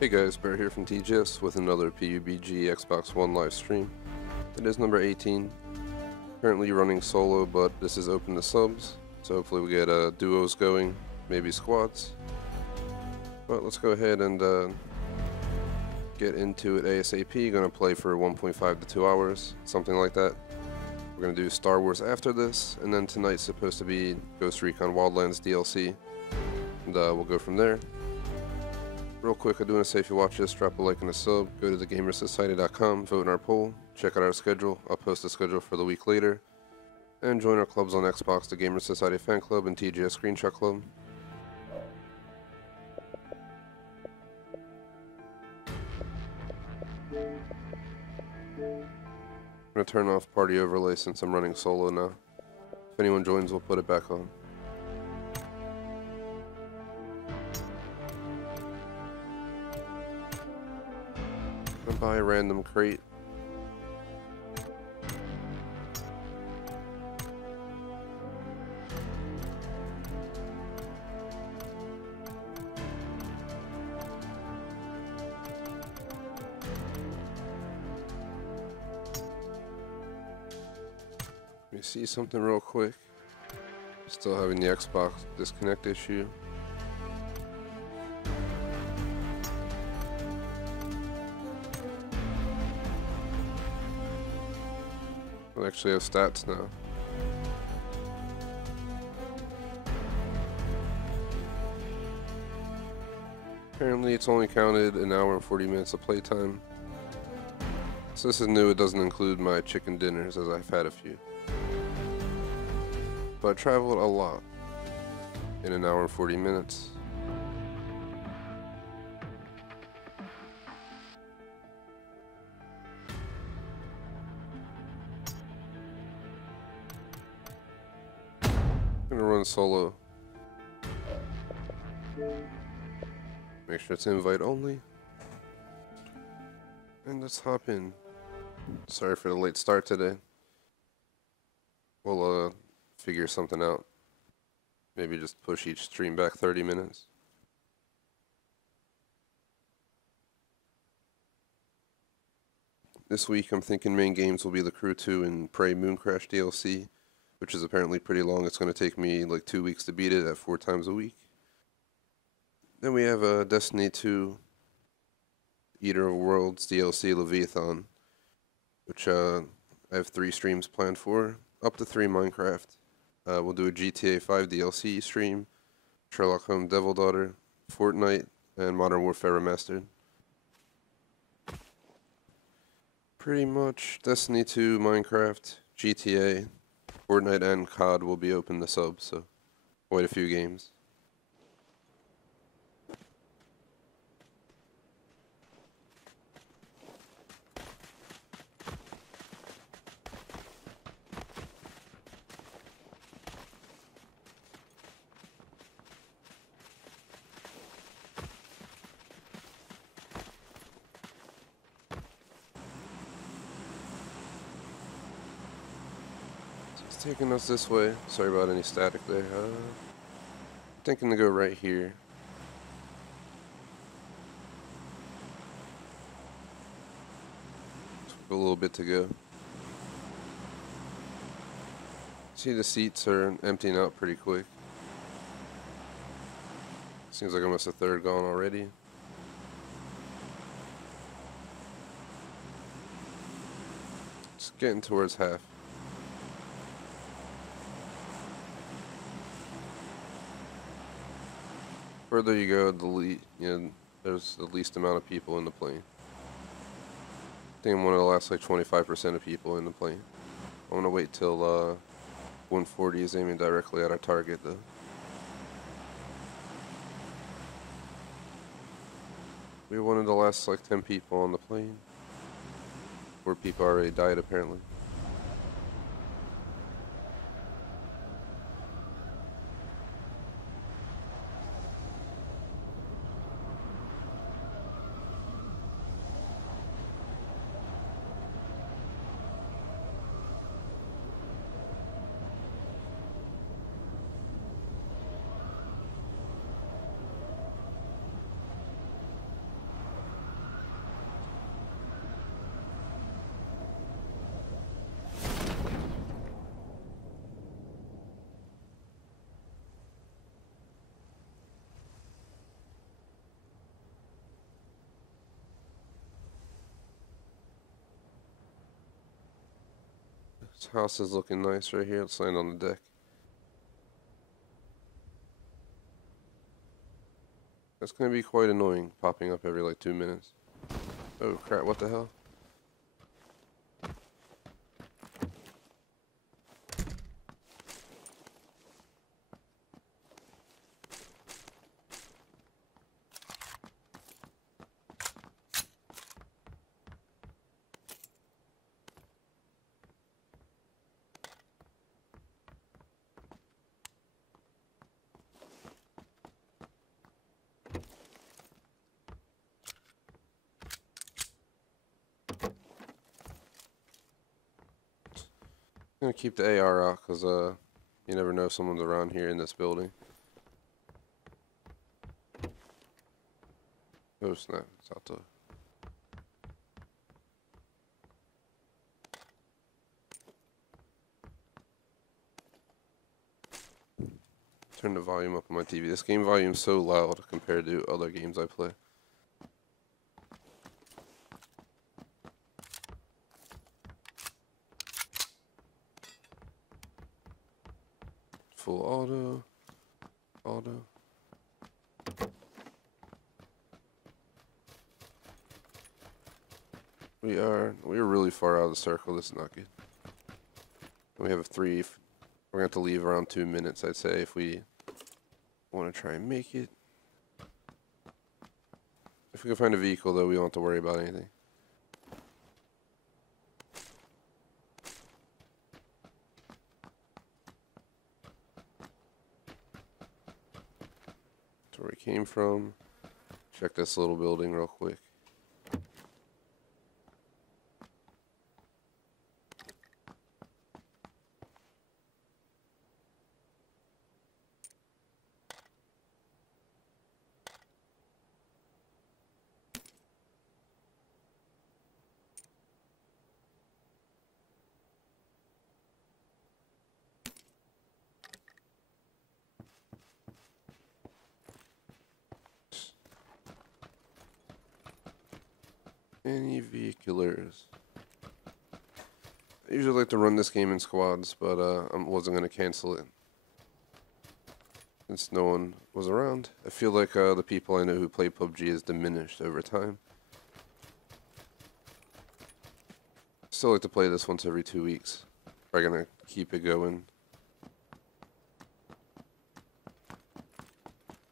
Hey guys, Bear here from TGS with another PUBG Xbox One live stream. It is number 18. Currently running solo, but this is open to subs, so hopefully we get duos going, maybe squads. But let's go ahead and get into it ASAP. Gonna play for 1.5 to 2 hours, something like that. We're gonna do Star Wars after this, and then tonight's supposed to be Ghost Recon Wildlands DLC, and we'll go from there. Real quick, I do want to say if you watch this, drop a like and a sub, go to thegamersociety.com, vote in our poll, check out our schedule. I'll post the schedule for the week later, and join our clubs on Xbox, the Gamers Society Fan Club and TGS Screenshot Club. I'm going to turn off party overlay since I'm running solo now. If anyone joins, we'll put it back on. Buy a random crate. Let me see something real quick. Still having the Xbox disconnect issue. I actually have stats now. Apparently it's only counted an hour and 40 minutes of playtime. So this is new, it doesn't include my chicken dinners as I've had a few. But I traveled a lot in an hour and 40 minutes. I'm gonna run solo. Make sure it's invite only. And let's hop in. Sorry for the late start today. We'll figure something out. Maybe just push each stream back 30 minutes. This week I'm thinking main games will be the Crew 2 and Prey Mooncrash DLC, which is apparently pretty long. It's going to take me like 2 weeks to beat it at 4 times a week. Then we have Destiny 2 Eater of Worlds DLC Leviathan, which I have 3 streams planned for, up to 3 Minecraft. We'll do a GTA 5 DLC stream, Sherlock Holmes Devil Daughter, Fortnite, and Modern Warfare Remastered. Pretty much Destiny 2, Minecraft, GTA, Fortnite, and COD will be open to subs, so quite a few games. Taking us this way. Sorry about any static there. Thinking to go right here. A little bit to go. See, the seats are emptying out pretty quick. Seems like almost a third gone already. It's getting towards half. Further you go, there's the least amount of people in the plane. I think I'm one of the last like 25% of people in the plane. I'm gonna wait till 140 is aiming directly at our target though. We're one of the last like 10 people on the plane. 4 people already died apparently. This house is looking nice right here. Let's land on the deck. That's going to be quite annoying, popping up every like 2 minutes. Oh crap, what the hell? I'm gonna keep the AR out because you never know if someone's around here in this building. Oh snap, it's out the... Turn the volume up on my TV. This game volume's so loud compared to other games I play. Full auto. Auto. We're really far out of the circle. This is not good. We have 3. We're gonna have to leave around 2 minutes, I'd say, if we want to try and make it. If we can find a vehicle, though, we don't have to worry about anything. That's where we came from. Check this little building real quick. Any vehiculars? I usually like to run this game in squads, but I wasn't going to cancel it since no one was around. I feel like the people I know who play PUBG is diminished over time. Still like to play this once every 2 weeks. Probably going to keep it going.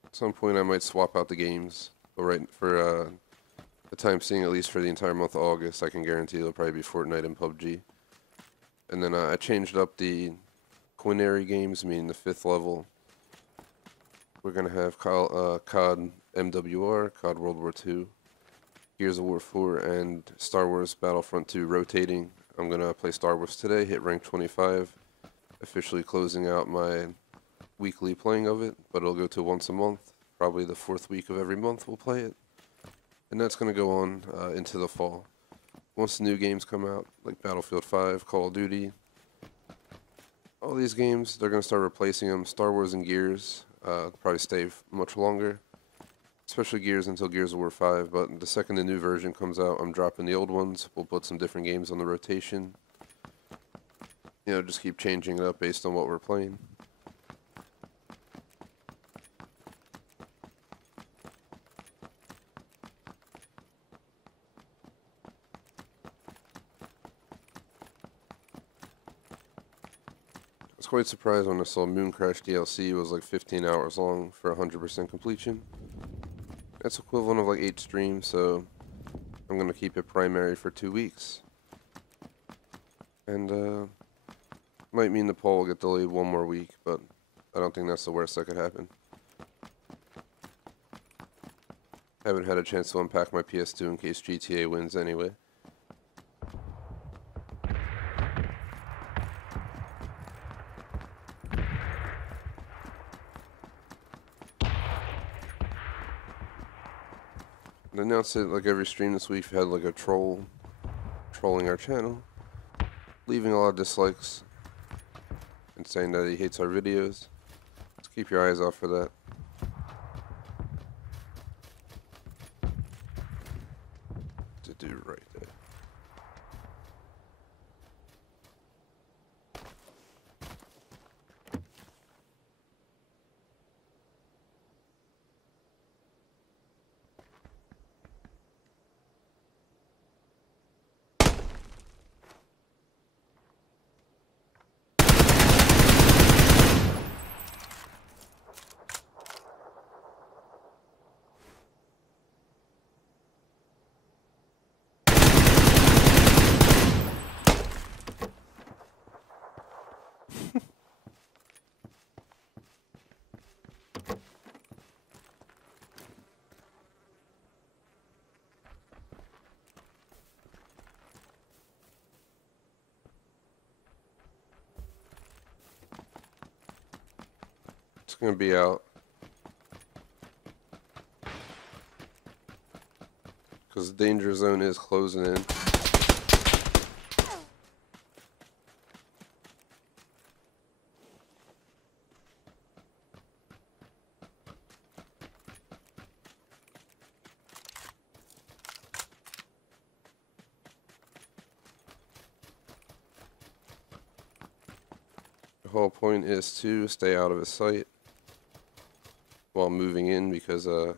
At some point I might swap out the games, but right for the time seeing, at least for the entire month of August, I can guarantee it'll probably be Fortnite and PUBG. And then I changed up the Quinary games, meaning the 5th level. We're going to have COD MWR, COD World War II, Gears of War 4, and Star Wars Battlefront 2 rotating. I'm going to play Star Wars today, hit rank 25, officially closing out my weekly playing of it, but it'll go to once a month. Probably the 4th week of every month we'll play it. And that's going to go on into the fall. Once the new games come out, like Battlefield 5, Call of Duty, all these games, they're going to start replacing them. Star Wars and Gears probably stay much longer, especially Gears until Gears of War 5. But the second the new version comes out, I'm dropping the old ones. We'll put some different games on the rotation. You know, just keep changing it up based on what we're playing. I was quite surprised when I saw Moon Crash DLC was like 15 hours long for 100% completion. That's equivalent of like 8 streams, so I'm going to keep it primary for 2 weeks. And might mean the poll will get delayed 1 more week, but I don't think that's the worst that could happen. Haven't had a chance to unpack my PS2 in case GTA wins anyway. I announced it like every stream this week. We had like a troll trolling our channel, leaving a lot of dislikes and saying that he hates our videos. Just keep your eyes out for that. To do right there. Just gonna be out. Because the danger zone is closing in. The whole point is to stay out of his sight while moving in, because we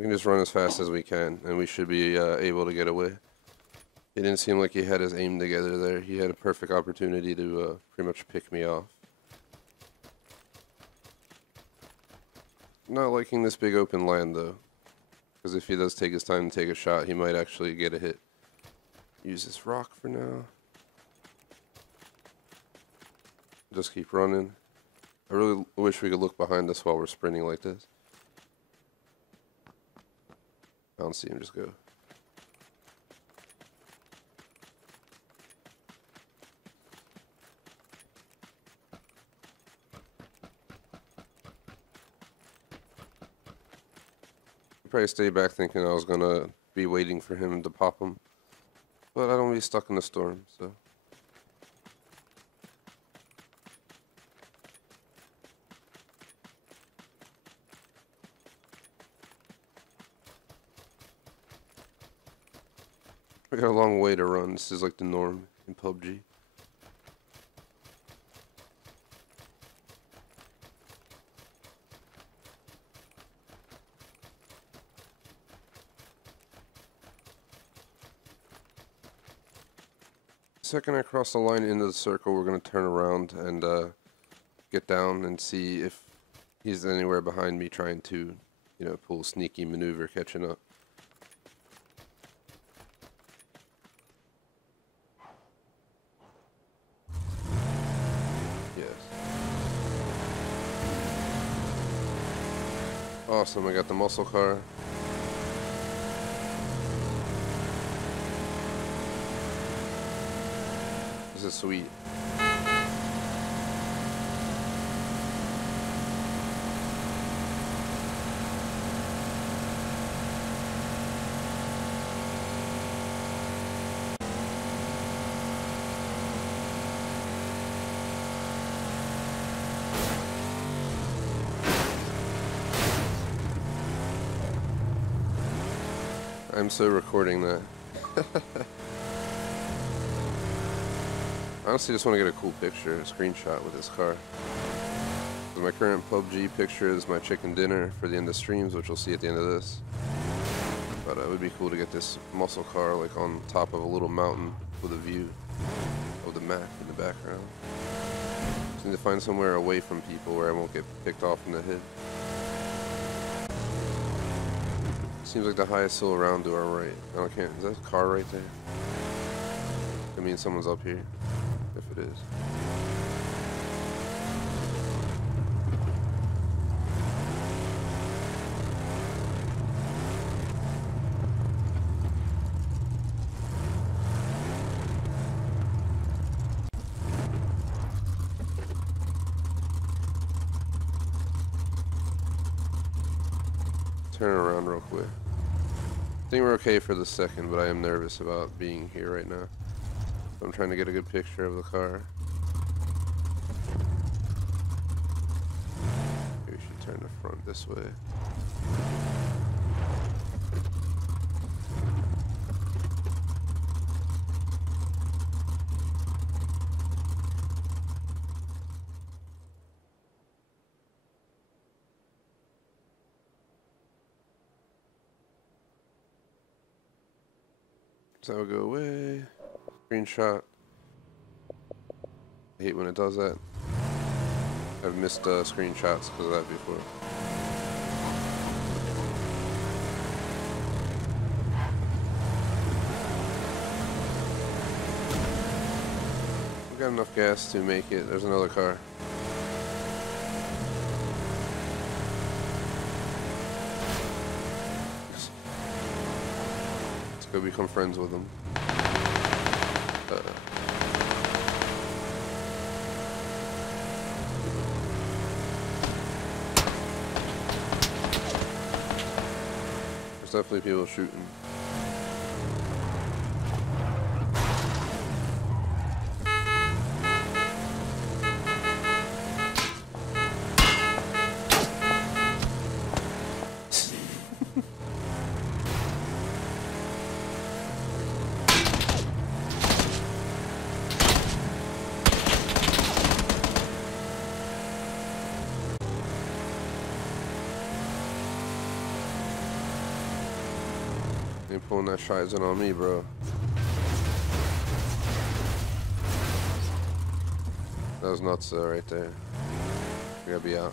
can just run as fast as we can and we should be able to get away. It didn't seem like he had his aim together there. He had a perfect opportunity to pretty much pick me off. Not liking this big open land though, because if he does take his time to take a shot, he might actually get a hit. Use this rock for now. Just keep running. I really wish we could look behind us while we're sprinting like this. I don't see him, just go. Probably stay back thinking I was gonna be waiting for him to pop him. But I don't want to be stuck in the storm, so. We got a long way to run. This is like the norm in PUBG. The second I cross the line into the circle, we're going to turn around and get down and see if he's anywhere behind me trying to, you know, pull a sneaky maneuver catching up. Yes. Awesome, I got the muscle car. This is sweet. I'm so recording that. I honestly just want to get a cool picture, a screenshot with this car. My current PUBG picture is my chicken dinner for the end of streams, which you'll see at the end of this. But it would be cool to get this muscle car like on top of a little mountain with a view of the map in the background. Just need to find somewhere away from people where I won't get picked off in the head. Seems like the highest hill around to our right. Oh, I can't. Is that a car right there? I mean, someone's up here. If it is. Turn around real quick. I think we're okay for the second, but I am nervous about being here right now. I'm trying to get a good picture of the car. Maybe we should turn the front this way. So I'll go away. Screenshot. I hate when it does that. I've missed screenshots because of that before. We've got enough gas to make it. There's another car. Let's go become friends with them. There's definitely people shooting. They pulling that shotgun on me, bro. That was nuts though, right there. I gotta be out.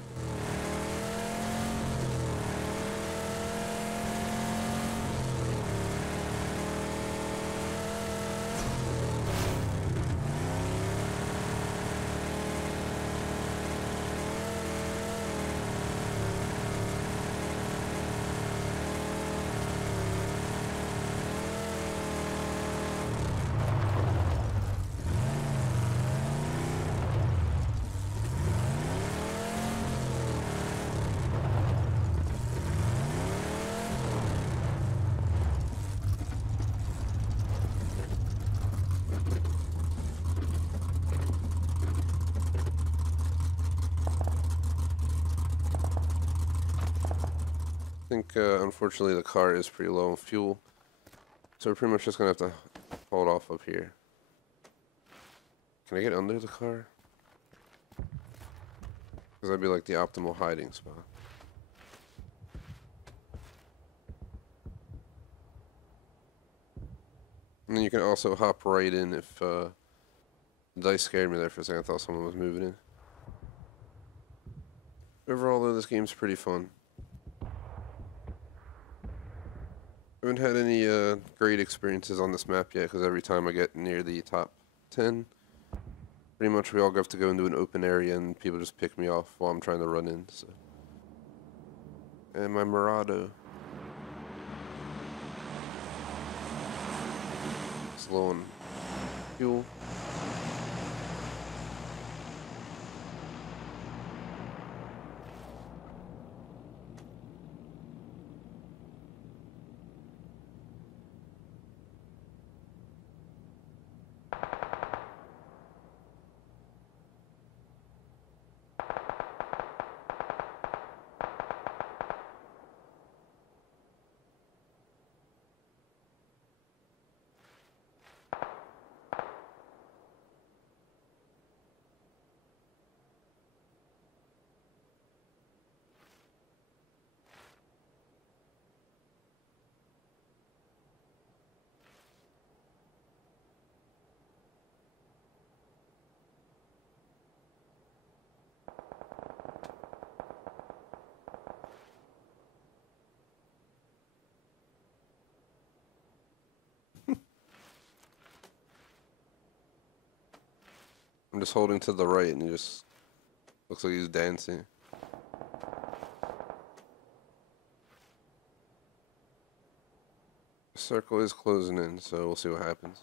I think, unfortunately, the car is pretty low on fuel, so we're pretty much just gonna have to hold off up here. Can I get under the car? Because that'd be like the optimal hiding spot. And then you can also hop right in if, the dice scared me there for a second. I thought someone was moving in. Overall, though, this game's pretty fun. I haven't had any great experiences on this map yet, because every time I get near the top 10, pretty much we all have to go into an open area and people just pick me off while I'm trying to run in. So. And my Murado. It's low on fuel. I'm just holding to the right and he just looks like he's dancing. The circle is closing in, so we'll see what happens.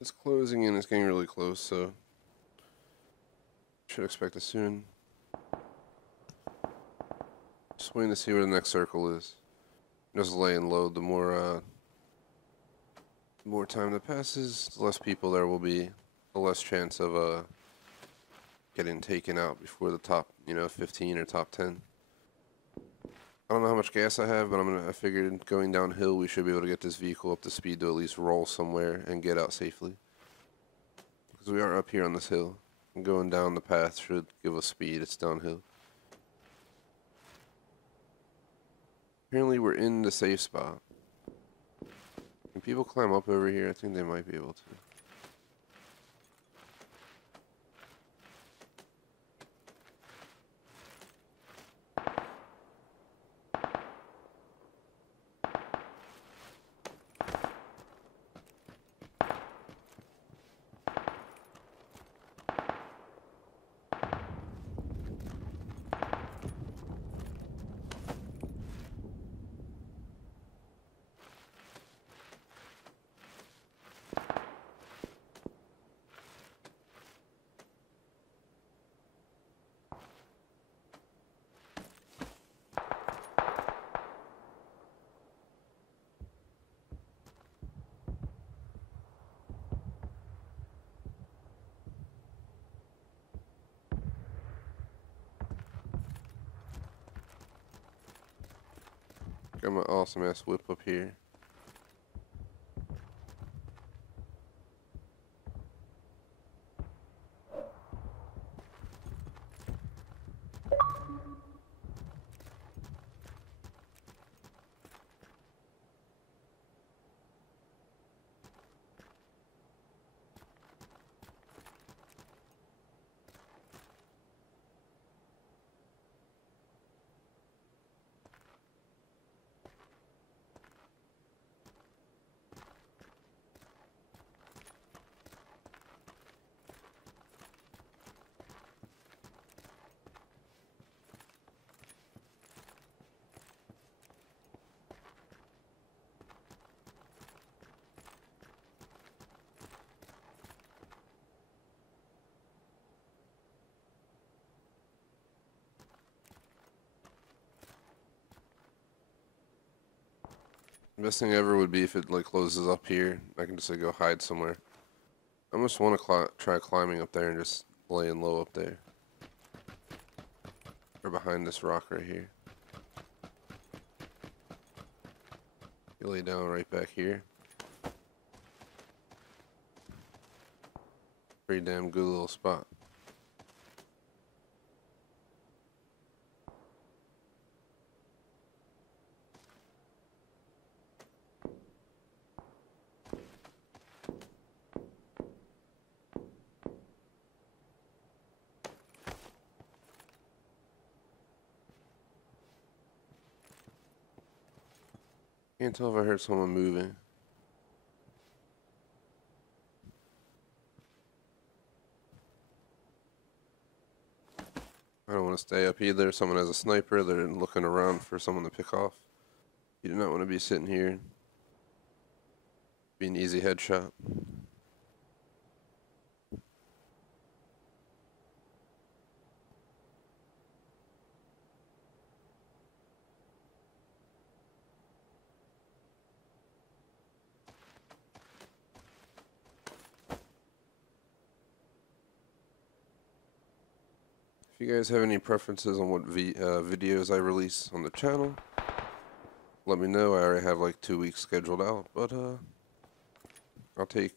It's closing in, it's getting really close, so should expect it soon. Just waiting to see where the next circle is. Just laying low. The more time that passes, the less people there will be, the less chance of getting taken out before the top, 15 or top 10. I don't know how much gas I have, but I figured going downhill we should be able to get this vehicle up to speed to at least roll somewhere and get out safely. Because we are up here on this hill. And going down the path should give us speed. It's downhill. Apparently we're in the safe spot. People climb up over here. I think they might be able to. Got my awesome ass whip up here. Best thing ever would be if it like closes up here. I can just like go hide somewhere. I almost want to try climbing up there and just laying low up there. Or behind this rock right here. You lay down right back here. Pretty damn good little spot. Can't tell if I heard someone moving. I don't want to stay up either. Someone has a sniper. They're looking around for someone to pick off. You do not want to be sitting here. Be an easy headshot. If you guys have any preferences on what videos I release on the channel, let me know. I already have like 2 weeks scheduled out, but I'll take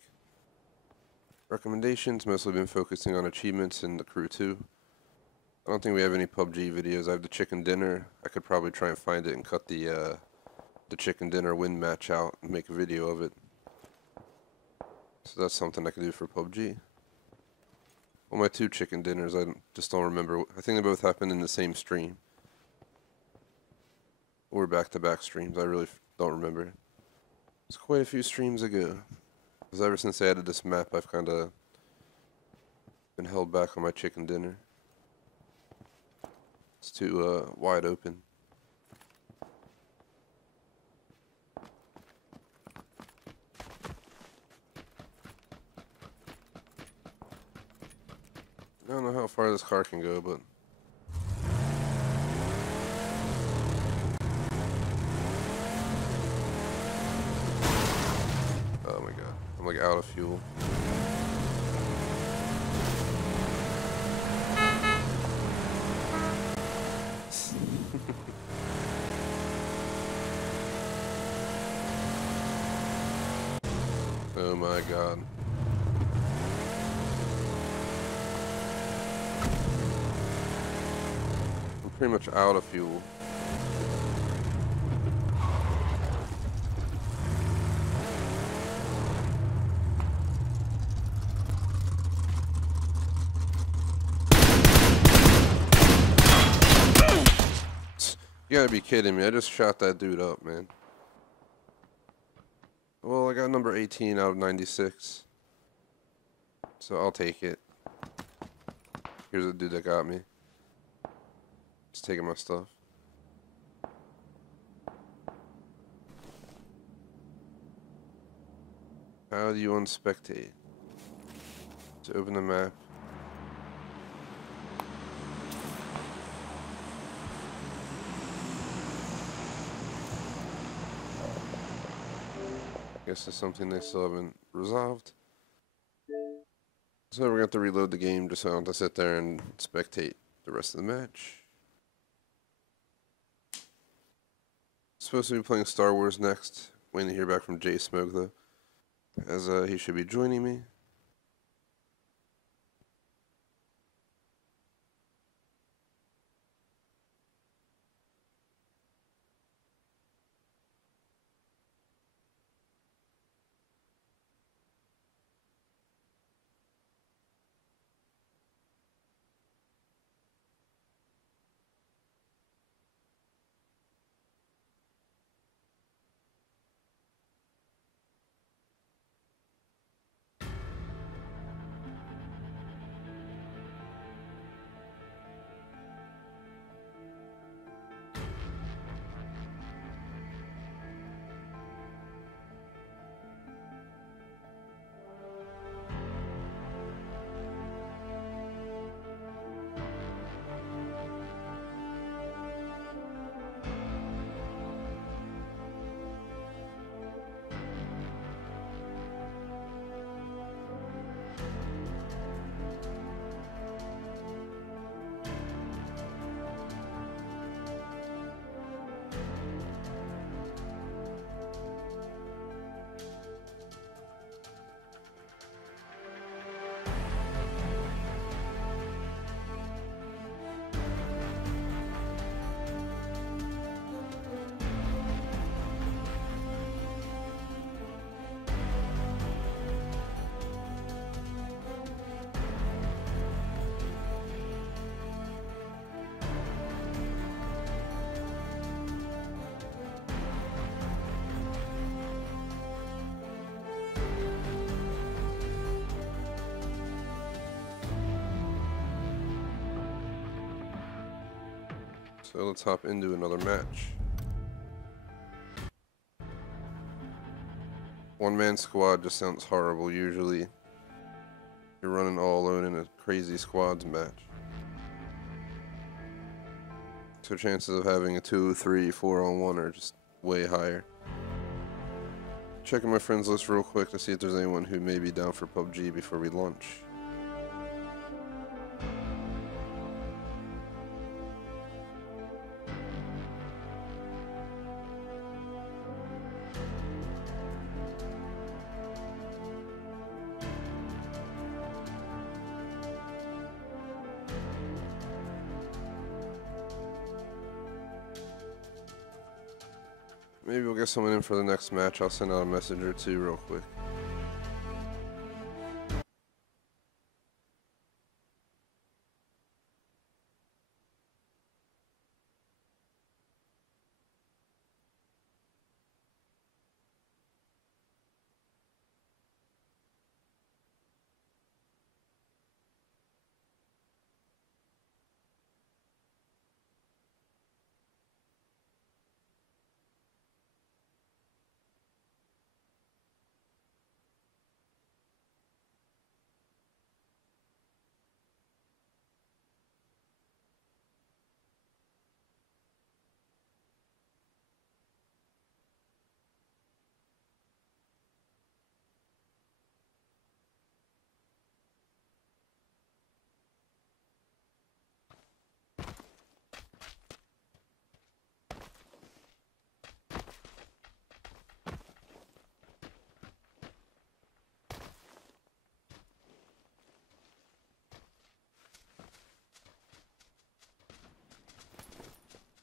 recommendations. Mostly been focusing on achievements in the crew 2. I don't think we have any PUBG videos. I have the chicken dinner. I could probably try and find it and cut the chicken dinner win match out and make a video of it. So that's something I could do for PUBG. Well, my 2 chicken dinners, I just don't remember. I think they both happened in the same stream. Or back-to-back streams. I really don't remember. It's quite a few streams ago. Because ever since they added this map, I've kind of been held back on my chicken dinner. It's too wide open. I don't know how far this car can go, but oh my god, I'm like out of fuel. Oh my god. Pretty much out of fuel. You gotta be kidding me. I just shot that dude up, man. Well, I got number 18 out of 96. So I'll take it. Here's the dude that got me. Just taking my stuff. How do you unspectate? To open the map. Guess it's something they still haven't resolved. So we're going to have to reload the game just so I don't have to sit there and spectate the rest of the match. Supposed to be playing Star Wars next. Waiting to hear back from Jay Smoke though, as he should be joining me. So let's hop into another match. One-man squad just sounds horrible usually. You're running all alone in a crazy squads match. So chances of having a 2, 3, 4-on-1 are just way higher. Checking my friends list real quick to see if there's anyone who may be down for PUBG before we launch. Maybe we'll get someone in for the next match. I'll send out a message or two real quick.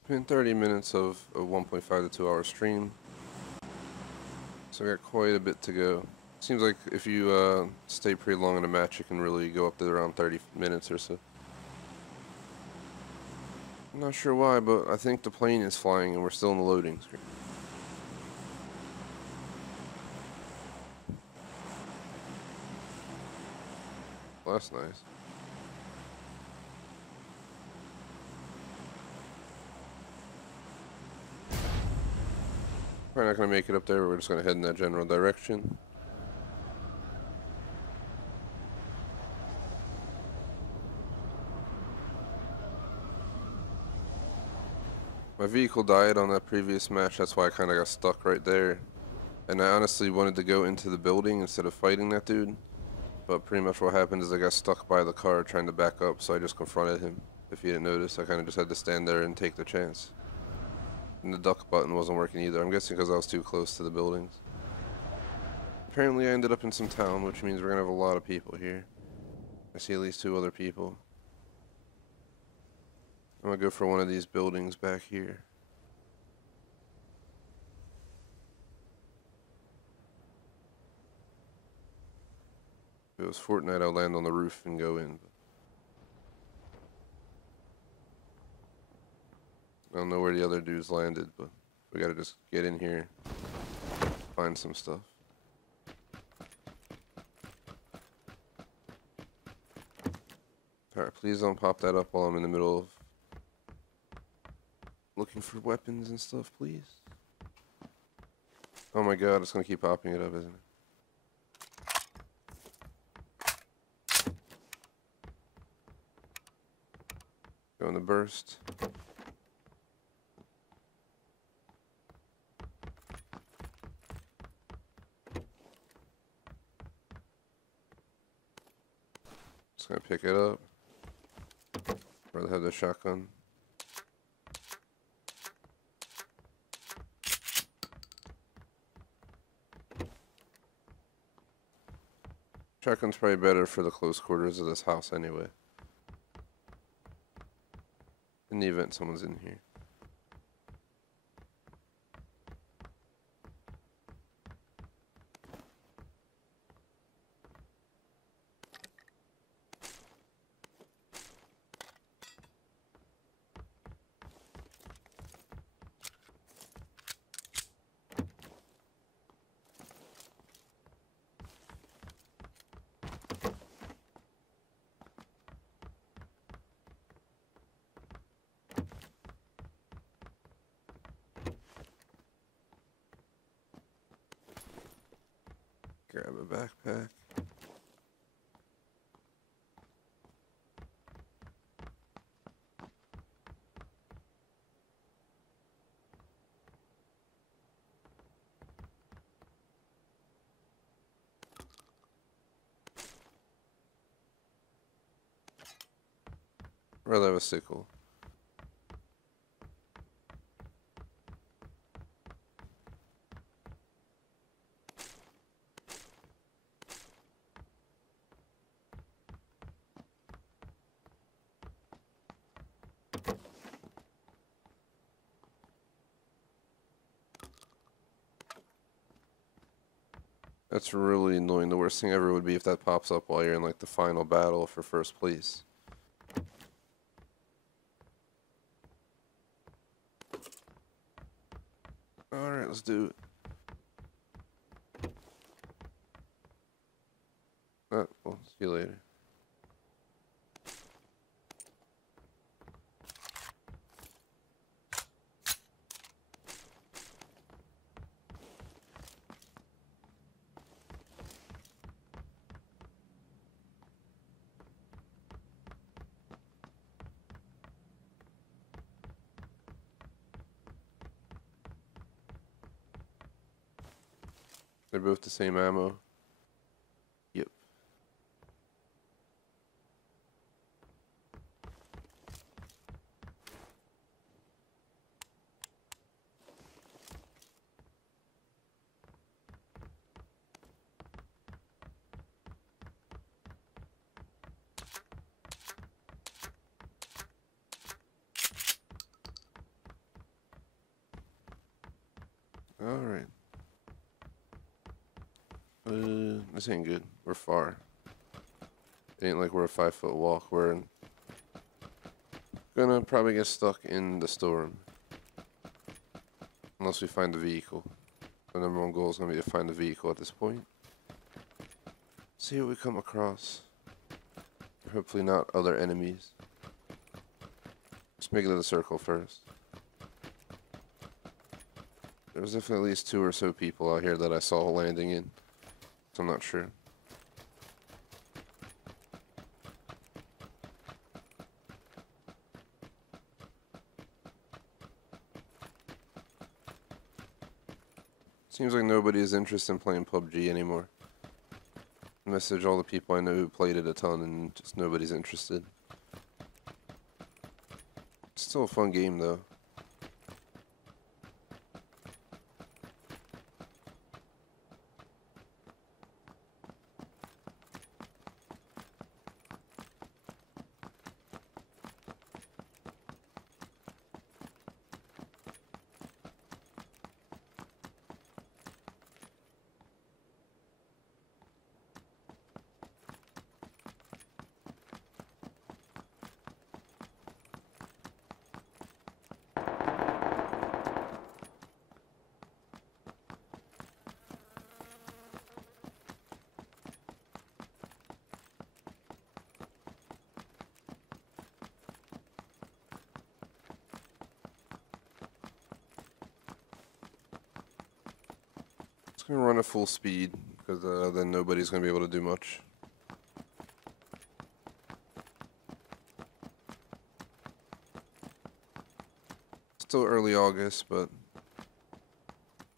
Been 30 minutes of a 1.5 to 2 hour stream, so I got quite a bit to go. Seems like if you stay pretty long in a match, it can really go up to around 30 minutes or so. I'm not sure why, but I think the plane is flying and we're still in the loading screen. Well, that's nice. Probably not going to make it up there, but we're just going to head in that general direction. My vehicle died on that previous match, that's why I kind of got stuck right there. And I honestly wanted to go into the building instead of fighting that dude. But pretty much what happened is I got stuck by the car trying to back up, so I just confronted him. If you didn't notice, I kind of just had to stand there and take the chance. And the duck button wasn't working either. I'm guessing because I was too close to the buildings. Apparently I ended up in some town, which means we're going to have a lot of people here. I see at least 2 other people. I'm going to go for one of these buildings back here. If it was Fortnite, I'll land on the roof and go in. I don't know where the other dudes landed, but we gotta just get in here, find some stuff. Alright, please don't pop that up while I'm in the middle of looking for weapons and stuff, please. Oh my god, it's gonna keep popping it up, isn't it? Going to burst. Just gonna pick it up. Rather have the shotgun. Shotgun's probably better for the close quarters of this house anyway. In the event someone's in here. Grab a backpack. Rather have a sickle. That's really annoying. The worst thing ever would be if that pops up while you're in like the final battle for first place. Alright, let's do it. Well, see you later. They're both the same ammo. Yep. Alright. This ain't good. We're far. It ain't like we're a 5-foot walk. We're in Gonna probably get stuck in the storeroom. Unless we find the vehicle. The number one goal is gonna be to find the vehicle at this point. See what we come across. Hopefully not other enemies. Let's make it to the circle first. There's definitely at least 2 or so people out here that I saw landing in. So I'm not sure. Seems like nobody is interested in playing PUBG anymore. Message all the people I know who played it a ton and just nobody's interested. It's still a fun game though. Gonna run at full speed because then nobody's gonna be able to do much. Still early August, but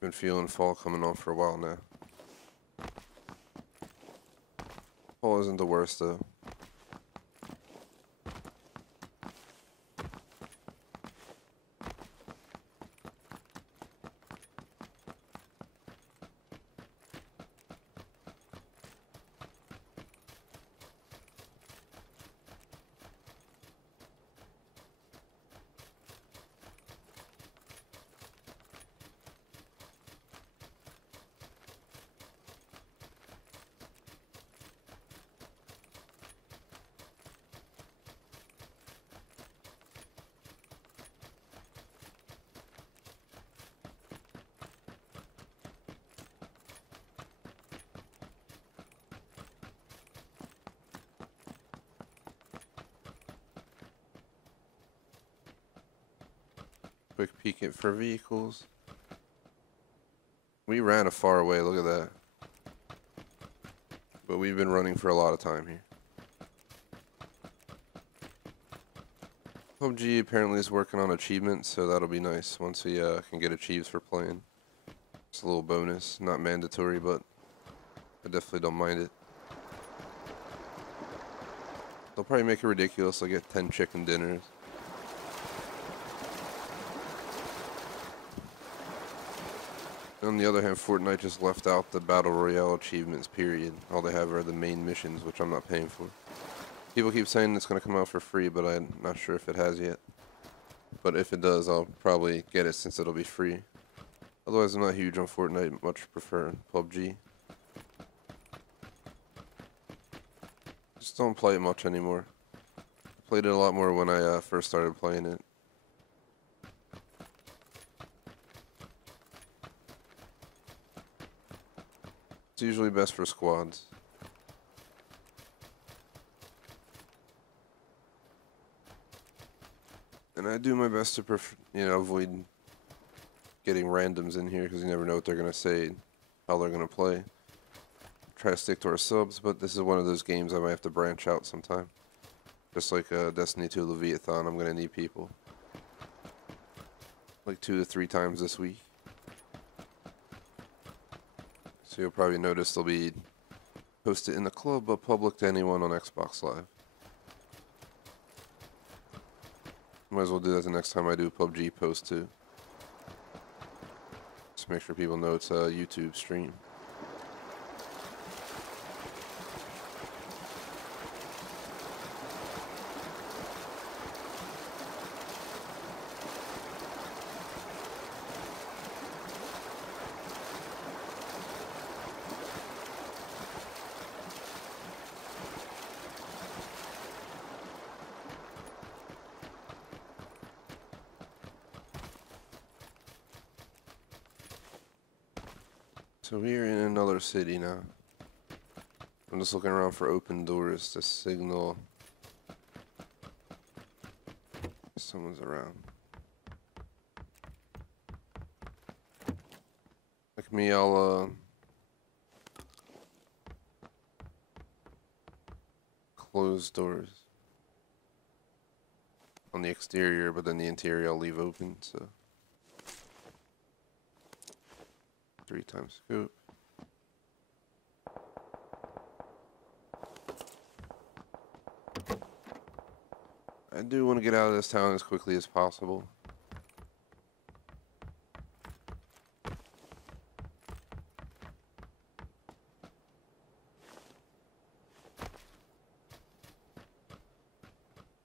been feeling fall coming on for a while now. Fall isn't the worst though. Quick peek at for vehicles. We ran a far away, look at that. But we've been running for a lot of time here. PUBG apparently is working on achievements, so that'll be nice once we can get achieves for playing. It's a little bonus, not mandatory, but I definitely don't mind it. They'll probably make it ridiculous, I'll get 10 chicken dinners. On the other hand, Fortnite just left out the Battle Royale achievements, period. All they have are the main missions, which I'm not paying for. People keep saying it's going to come out for free, but I'm not sure if it has yet. But if it does, I'll probably get it since it'll be free. Otherwise, I'm not huge on Fortnite, much prefer PUBG. Just don't play it much anymore. I played it a lot more when I first started playing it. It's usually best for squads. And I do my best to, avoid getting randoms in here because you never know what they're going to say, how they're going to play. Try to stick to our subs, but this is one of those games I might have to branch out sometime. Just like Destiny 2 Leviathan, I'm going to need people. Like 2 to 3 times this week. So you'll probably notice they'll be posted in the club, but public to anyone on Xbox Live. Might as well do that the next time I do a PUBG post too. Just make sure people know it's a YouTube stream. So we're in another city now. I'm just looking around for open doors to signal someone's around. Like me, I'll close doors on the exterior, but then the interior I'll leave open, so 3 times scope. I do want to get out of this town as quickly as possible.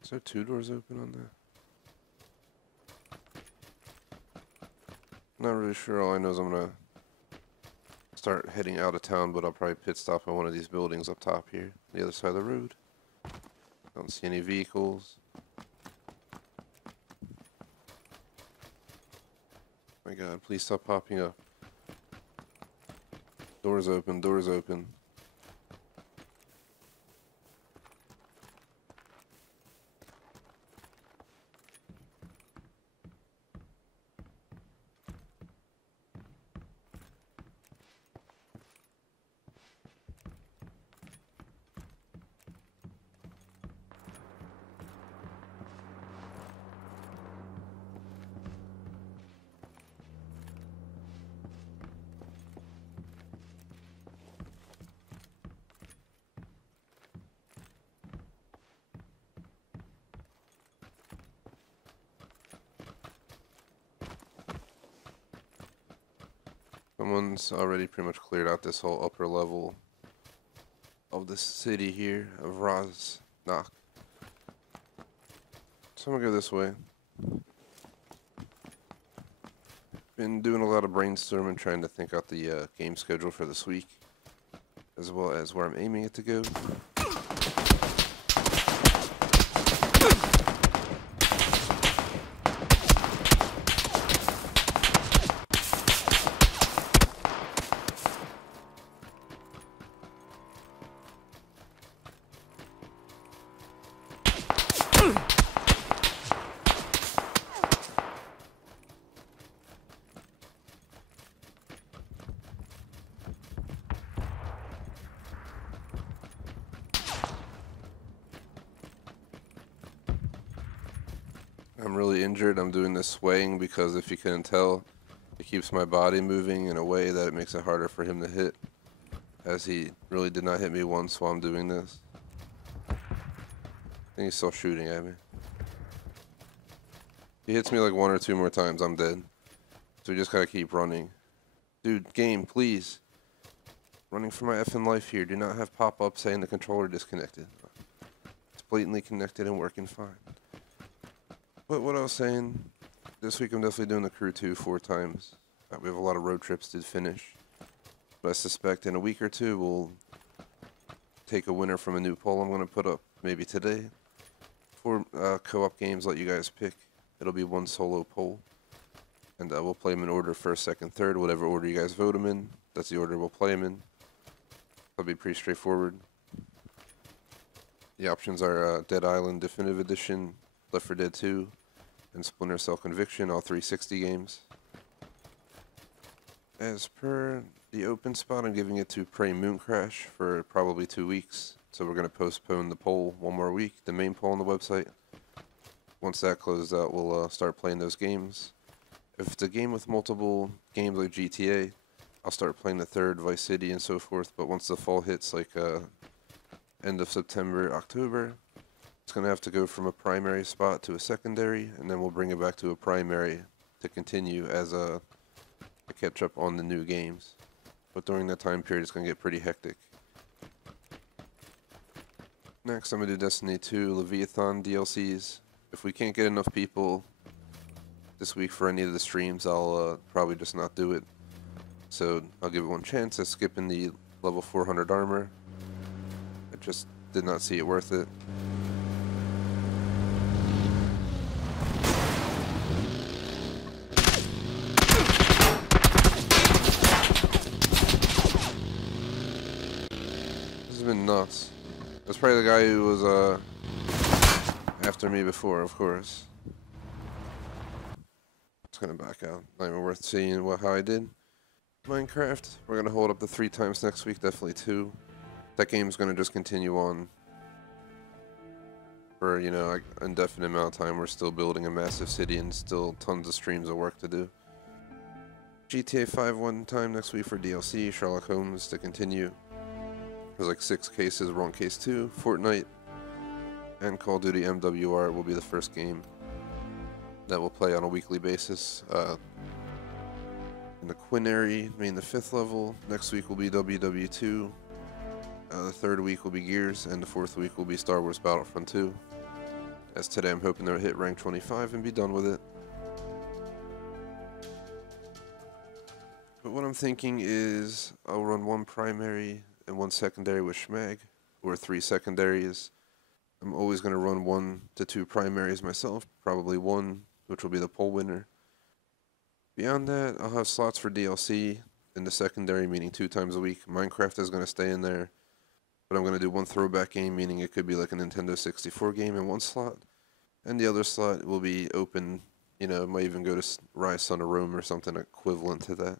Is there 2 doors open on that? Not really sure. All I know is I'm gonna start heading out of town, but I'll probably pit stop at one of these buildings up top here, the other side of the road. Don't see any vehicles. My God, please stop popping up. Doors open, doors open. Someone's already pretty much cleared out this whole upper level of the city here of Rosnach. So I'm gonna go this way. Been doing a lot of brainstorming, trying to think out the game schedule for this week, as well as where I'm aiming it to go. I'm really injured. I'm doing this swaying because if you couldn't tell, it keeps my body moving in a way that it makes it harder for him to hit, as he really did not hit me once while I'm doing this. I think he's still shooting at me. If he hits me like 1 or 2 more times, I'm dead. So we just gotta keep running. Dude, game, please. Running for my effing life here. Do not have pop-up saying the controller disconnected. It's blatantly connected and working fine. But what I was saying, this week I'm definitely doing the crew 2 4 times. We have a lot of road trips to finish. But I suspect in a week or 2 we'll take a winner from a new poll I'm going to put up maybe today. 4 co-op games, let you guys pick. It'll be 1 solo poll. And we'll play them in order, 1st, 2nd, 3rd, whatever order you guys vote them in. That's the order we'll play them in. That'll be pretty straightforward. The options are Dead Island Definitive Edition, Left 4 Dead 2, and Splinter Cell Conviction, all 360 games. As per the open spot, I'm giving it to Prey Mooncrash for probably 2 weeks. So we're going to postpone the poll 1 more week, the main poll on the website. Once that closes out, we'll start playing those games. If it's a game with multiple games like GTA, I'll start playing the 3rd, Vice City, and so forth. But once the fall hits, like end of September, October, it's going to have to go from a primary spot to a secondary, and then we'll bring it back to a primary to continue as a catch up on the new games. But during that time period, it's going to get pretty hectic. Next, I'm going to do Destiny 2 Leviathan DLCs. If we can't get enough people this week for any of the streams, I'll probably just not do it. So I'll give it 1 chance at skipping the level 400 armor. I just did not see it worth it. That's probably the guy who was after me before, of course. It's gonna back out. Not even worth seeing how I did. Minecraft. We're gonna hold up to 3 times next week, definitely 2. That game's gonna just continue on for, you know, like indefinite amount of time. We're still building a massive city and still tons of streams of work to do. GTA 5 one time next week for DLC. Sherlock Holmes to continue. There's like 6 cases, we're on case 2. Fortnite and Call of Duty MWR will be the first game that we'll play on a weekly basis. In the Quinary, the 5th level. Next week will be WW2. The 3rd week will be Gears, and the 4th week will be Star Wars Battlefront 2. As today I'm hoping to hit rank 25 and be done with it. But what I'm thinking is I'll run 1 primary and 1 secondary with Schmag, or 3 secondaries. I'm always going to run 1 to 2 primaries myself, probably 1, which will be the poll winner. Beyond that, I'll have slots for DLC in the secondary, meaning 2 times a week. Minecraft is going to stay in there, but I'm going to do 1 throwback game, meaning it could be like a Nintendo 64 game in 1 slot, and the other slot will be open, you know, it might even go to Rise Son of Rome or something equivalent to that.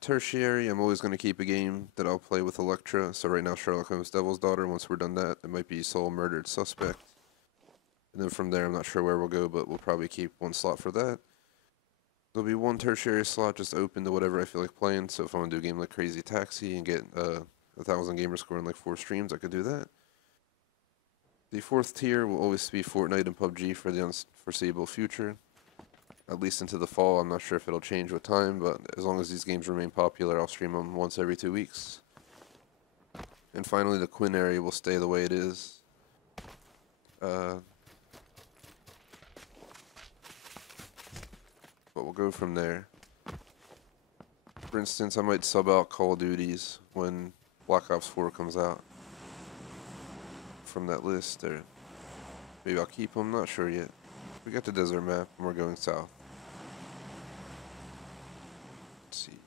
Tertiary, I'm always going to keep a game that I'll play with Electra. So right now, Sherlock Holmes' Devil's Daughter. Once we're done that, it might be Soul Murdered Suspect. And then from there, I'm not sure where we'll go, but we'll probably keep 1 slot for that. There'll be 1 tertiary slot just open to whatever I feel like playing. So if I want to do a game like Crazy Taxi and get 1,000 gamer score in like 4 streams, I could do that. The 4th tier will always be Fortnite and PUBG for the unforeseeable future. At least into the fall. I'm not sure if it'll change with time, but as long as these games remain popular, I'll stream them once every 2 weeks. And finally, the Quinary will stay the way it is. But we'll go from there. For instance, I might sub out Call of Duties when Black Ops 4 comes out from that list, or maybe I'll keep them, not sure yet. We got the desert map and we're going south. Let's see.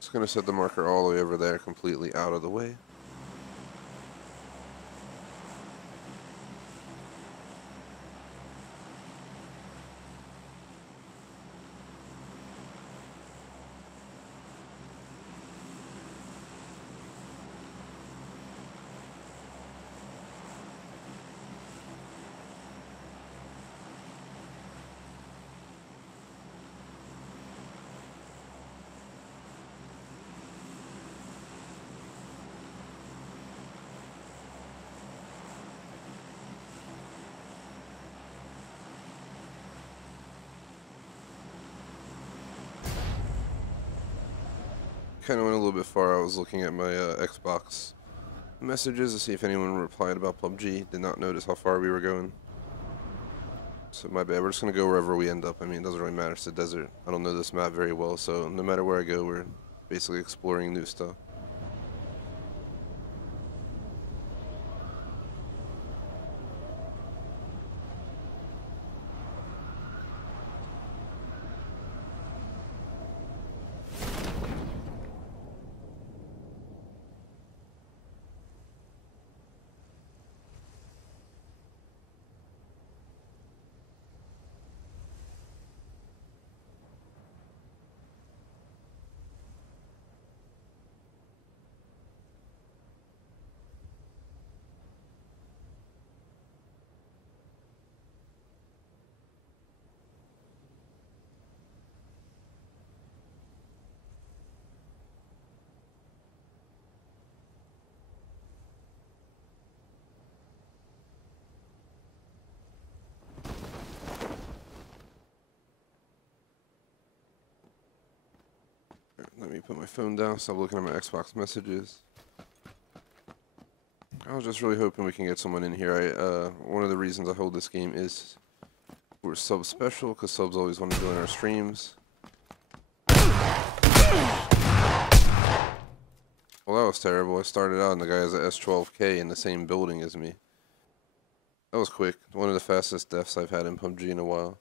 Just gonna set the marker all the way over there, completely out of the way. Kind of went a little bit far. I was looking at my Xbox messages to see if anyone replied about PUBG. Did not notice how far we were going. So my bad. We're just going to go wherever we end up. I mean, it doesn't really matter. It's a desert. I don't know this map very well, so no matter where I go, we're basically exploring new stuff. Let me put my phone down, stop looking at my Xbox messages. I was just really hoping we can get someone in here. One of the reasons I hold this game is we're sub special, because subs always want to join our streams. Well, that was terrible. I started out and the guy has a S12K in the same building as me. That was quick. One of the fastest deaths I've had in PUBG in a while.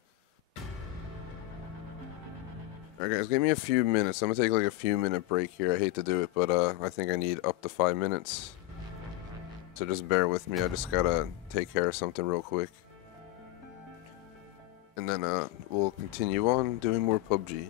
Alright guys, give me a few minutes. I'm gonna take like a few minute break here. I hate to do it, but I think I need up to 5 minutes. So just bear with me. I just gotta take care of something real quick. And then we'll continue on doing more PUBG.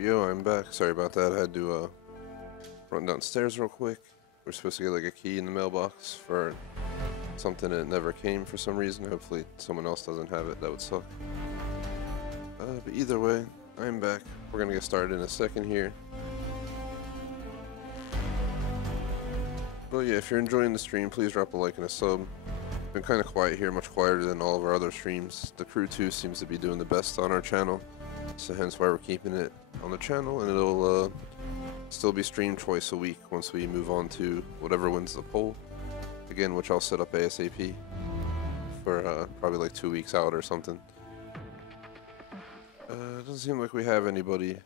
Yo, I'm back. Sorry about that. I had to run downstairs real quick. We're supposed to get like a key in the mailbox for something that never came for some reason. Hopefully someone else doesn't have it. That would suck. But either way, I'm back. We're gonna get started in a second here. But yeah, if you're enjoying the stream, please drop a like and a sub. Been kind of quiet here, much quieter than all of our other streams. The Crew 2 seems to be doing the best on our channel, so hence why we're keeping it on the channel, and it'll still be streamed twice a week once we move on to whatever wins the poll. Again, which I'll set up ASAP for probably like 2 weeks out or something. Doesn't seem like we have anybody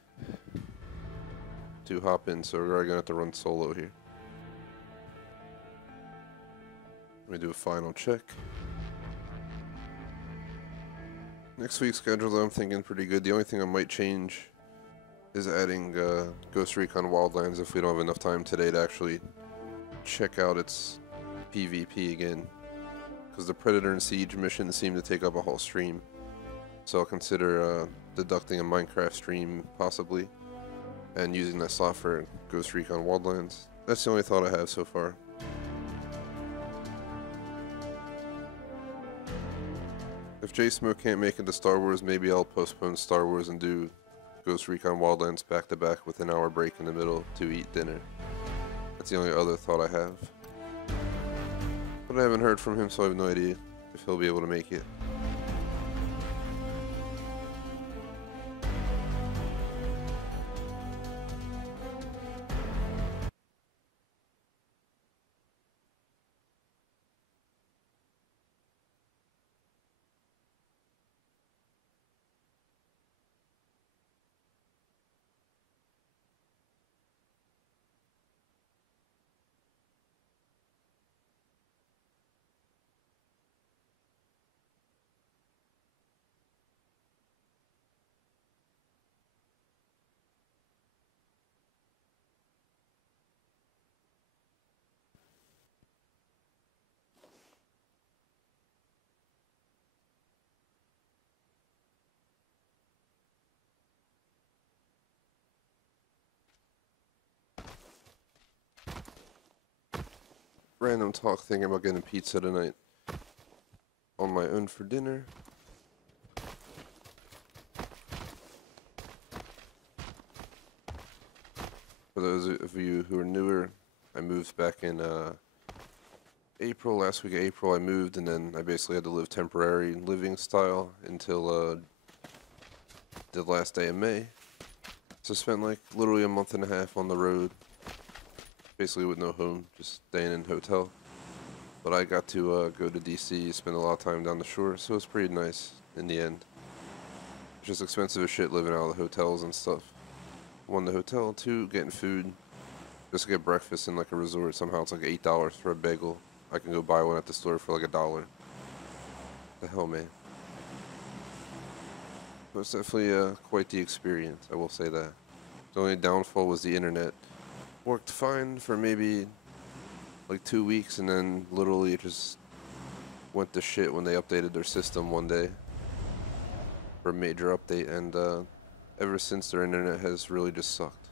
to hop in, so we're gonna have to run solo here. Let me do a final check. Next week's schedule, though, I'm thinking pretty good. The only thing I might change is adding Ghost Recon Wildlands if we don't have enough time today to actually check out its PvP again. Because the Predator and Siege missions seem to take up a whole stream. So I'll consider deducting a Minecraft stream, possibly, and using that slot for Ghost Recon Wildlands. That's the only thought I have so far. If J-Smoke can't make it to Star Wars, maybe I'll postpone Star Wars and do Ghost Recon Wildlands back to back with an hour break in the middle to eat dinner. That's the only other thought I have. But I haven't heard from him, so I have no idea if he'll be able to make it. Random talk thinking about getting pizza tonight on my own for dinner. For those of you who are newer, I moved back in April, last week of April I moved, and then I basically had to live temporary living style until the last day of May. So I spent like literally a month and a half on the road, basically with no home, just staying in a hotel. But I got to go to DC, spend a lot of time down the shore, so it was pretty nice in the end. It's just expensive as shit living out of the hotels and stuff. One, the hotel, two, getting food. Just to get breakfast in like a resort, somehow it's like $8 for a bagel. I can go buy one at the store for like $1. The hell, man. But it's definitely quite the experience, I will say that. The only downfall was the internet. Worked fine for maybe like 2 weeks, and then literally it just went to shit when they updated their system one day for a major update, and ever since their internet has really just sucked.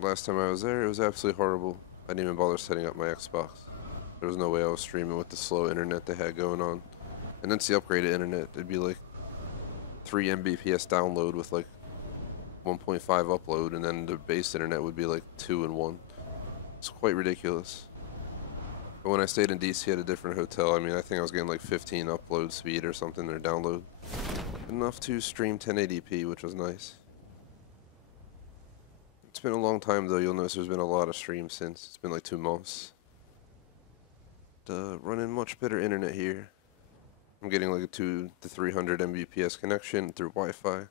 Last time I was there, it was absolutely horrible. I didn't even bother setting up my Xbox. There was no way I was streaming with the slow internet they had going on. And then it's the upgraded internet. It'd be like 3 Mbps download with like 1.5 upload, and then the base internet would be like 2 and 1. It's quite ridiculous. But when I stayed in DC at a different hotel, I mean, I think I was getting like 15 upload speed or something, or download. Enough to stream 1080p, which was nice. It's been a long time though. You'll notice there's been a lot of streams since. It's been like 2 months. Running much better internet here. I'm getting like a 200 to 300 Mbps connection through Wi-Fi.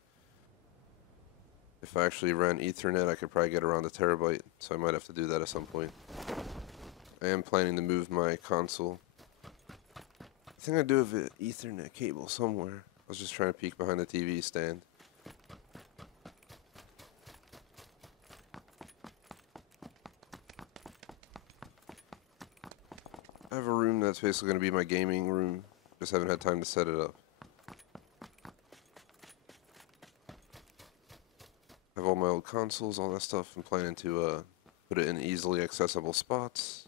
If I actually ran Ethernet, I could probably get around a terabyte, so I might have to do that at some point. I am planning to move my console. I think I do have an Ethernet cable somewhere. I was just trying to peek behind the TV stand. I have a room that's basically going to be my gaming room. Just haven't had time to set it up. consoles, all that stuff. I'm planning to put it in easily accessible spots.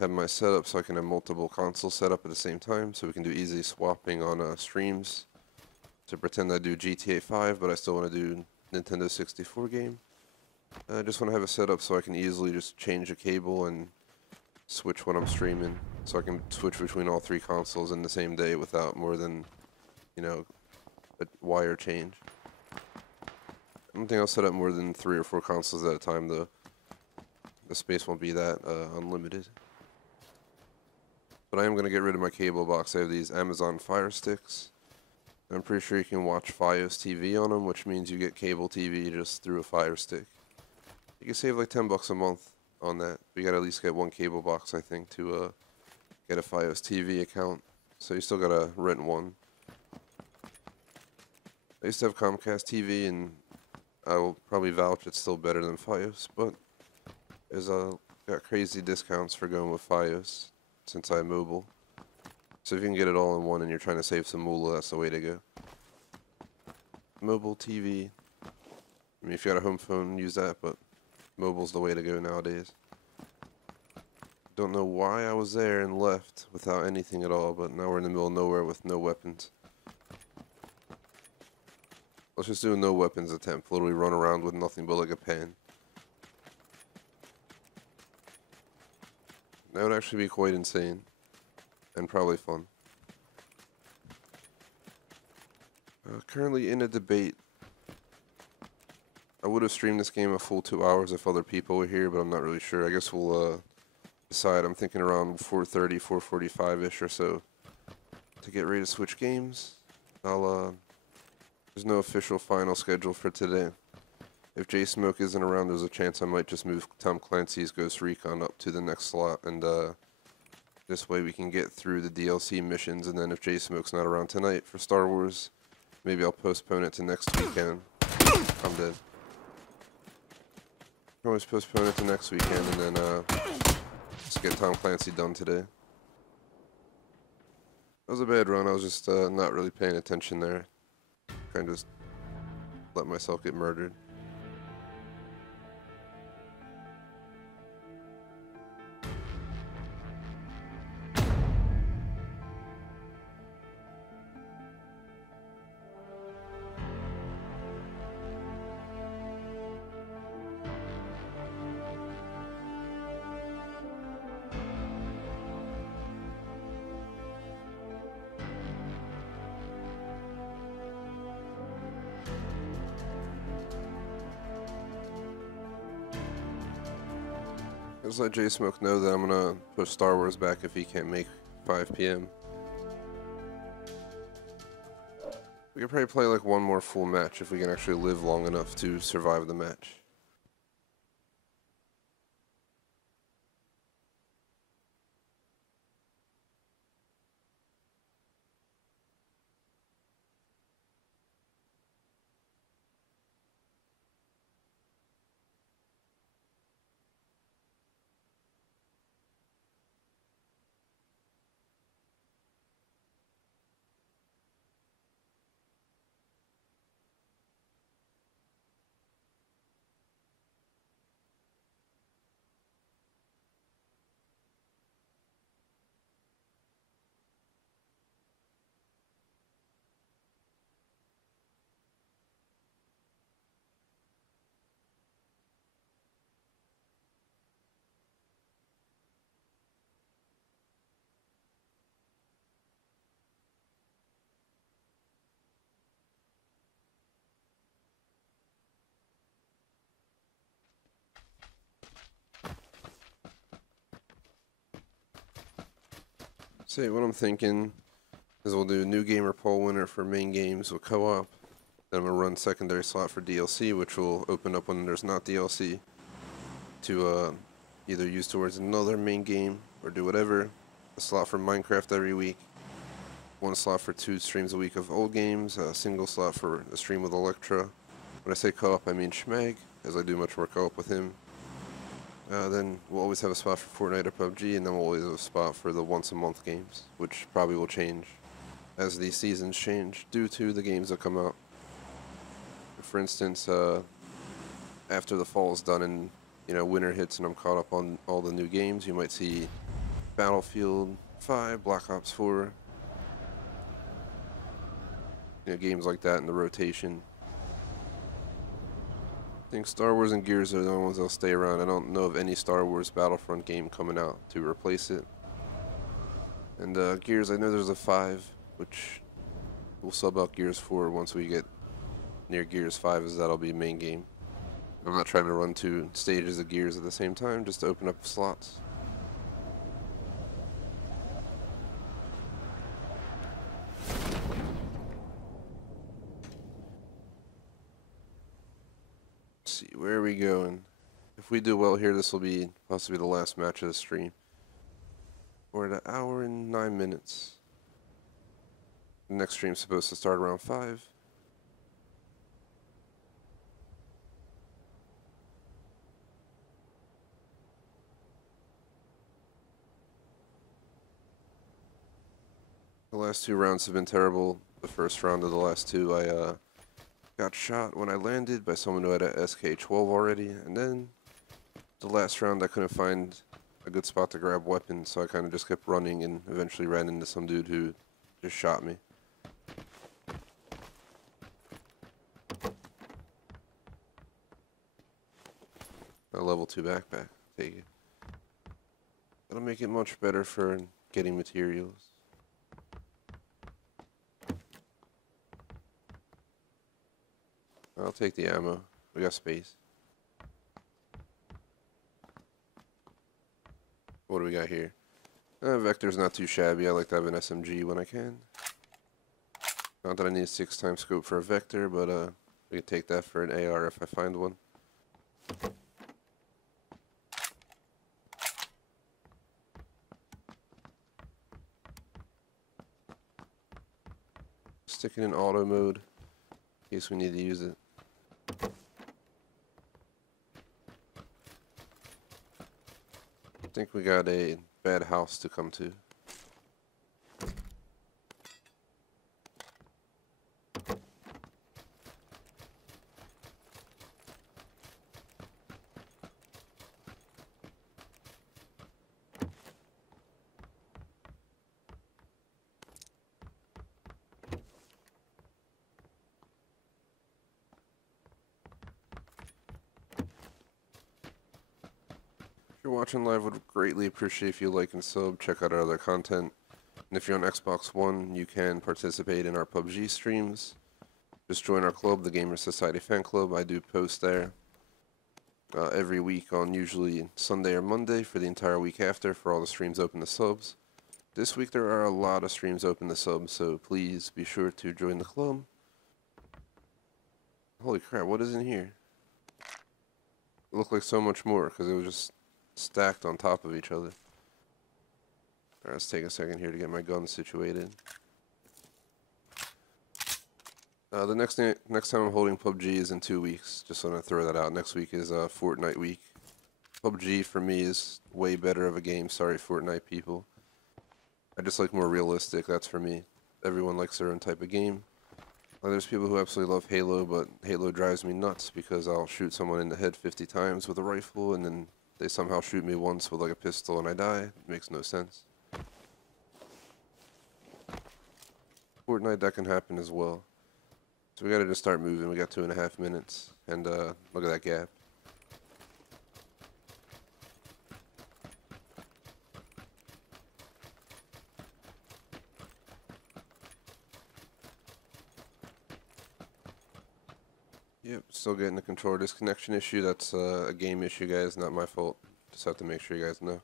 Have my setup so I can have multiple consoles set up at the same time, so we can do easy swapping on streams. To pretend I do GTA 5, but I still want to do Nintendo 64 game. I just want to have it set up so I can easily just change a cable and switch when I'm streaming, so I can switch between all three consoles in the same day without more than, you know, a wire change. I don't think I'll set up more than 3 or 4 consoles at a time, though. The space won't be that unlimited. But I am going to get rid of my cable box. I have these Amazon Fire Sticks. I'm pretty sure you can watch Fios TV on them, which means you get cable TV just through a Fire Stick. You can save like $10 a month on that. But you got to at least get one cable box, I think, to get a Fios TV account. So you still got to rent one. I used to have Comcast TV, and I will probably vouch it's still better than Fios, but there's got crazy discounts for going with Fios since I have mobile. So if you can get it all in one and you're trying to save some moolah, that's the way to go. Mobile TV. I mean, if you got a home phone, use that, but mobile's the way to go nowadays. Don't know why I was there and left without anything at all, but now we're in the middle of nowhere with no weapons. Let's just do a no weapons attempt. Literally run around with nothing but like a pen. That would actually be quite insane. And probably fun. Currently in a debate. I would have streamed this game a full 2 hours if other people were here, but I'm not really sure. I guess we'll decide. I'm thinking around 4:30, 4:45-ish or so to get ready to switch games. There's no official final schedule for today. If J-Smoke isn't around, there's a chance I might just move Tom Clancy's Ghost Recon up to the next slot, and this way we can get through the DLC missions, and then if J-Smoke's not around tonight for Star Wars, maybe I'll postpone it to next weekend. I'm dead. Can always postpone it to next weekend, and then just get Tom Clancy done today. That was a bad run. I was just not really paying attention there. Kind of just let myself get murdered. Just let J-Smoke know that I'm gonna push Star Wars back if he can't make 5 p.m. We could probably play like one more full match if we can actually live long enough to survive the match. So what I'm thinking is we'll do a new gamer poll winner for main games with co-op. Then I'm going to run secondary slot for DLC, which will open up when there's not DLC to either use towards another main game or do whatever. A slot for Minecraft every week. One slot for 2 streams a week of old games. A single slot for a stream with Electra. When I say co-op, I mean Schmag, as I do much more co-op with him. Then we'll always have a spot for Fortnite or PUBG, and then we'll always have a spot for the once-a-month games, which probably will change as the seasons change due to the games that come out. For instance, after the fall is done and winter hits and I'm caught up on all the new games, you might see Battlefield 5, Black Ops 4, games like that in the rotation. I think Star Wars and Gears are the only ones that'll stay around. I don't know of any Star Wars Battlefront game coming out to replace it. And Gears, I know there's a 5, which we'll sub out Gears 4 once we get near Gears 5, as that'll be main game. I'm not trying to run 2 stages of Gears at the same time, just to open up slots. Let's see, where are we going? If we do well here, this will be possibly the last match of the stream. We're at 1 hour and 9 minutes. The next stream's supposed to start around 5. The last 2 rounds have been terrible. The first round of the last 2, I got shot when I landed by someone who had a SK-12 already, and then the last round I couldn't find a good spot to grab weapons, so I kind of just kept running and eventually ran into some dude who just shot me. A level 2 backpack, take it. That'll make it much better for getting materials. I'll take the ammo. We got space. What do we got here? Vector's not too shabby. I like to have an SMG when I can. Not that I need a 6x scope for a Vector, but we could take that for an AR if I find one. Stick it in auto mode in case we need to use it. I think we got a bad house to come to. If you're watching live, would greatly appreciate if you like and sub, check out our other content. And if you're on Xbox One, you can participate in our PUBG streams. Just join our club, the Gamer Society Fan Club. I do post there every week on usually Sunday or Monday for the entire week after for all the streams open to subs. This week there are a lot of streams open to subs, so please be sure to join the club. Holy crap, what is in here? It looked like so much more because it was just stacked on top of each other. Alright, let's take a second here to get my gun situated. The next time I'm holding PUBG is in 2 weeks. Just want to throw that out. Next week is Fortnite week. PUBG for me is way better of a game. Sorry, Fortnite people. I just like more realistic. That's for me. Everyone likes their own type of game. There's people who absolutely love Halo, but Halo drives me nuts because I'll shoot someone in the head 50 times with a rifle and then they somehow shoot me once with like a pistol and I die. It makes no sense. Fortnite, that can happen as well. So we gotta just start moving. We got 2.5 minutes. And look at that gap. Yep, still getting the controller disconnection issue. That's a game issue, guys, not my fault. Just have to make sure you guys know.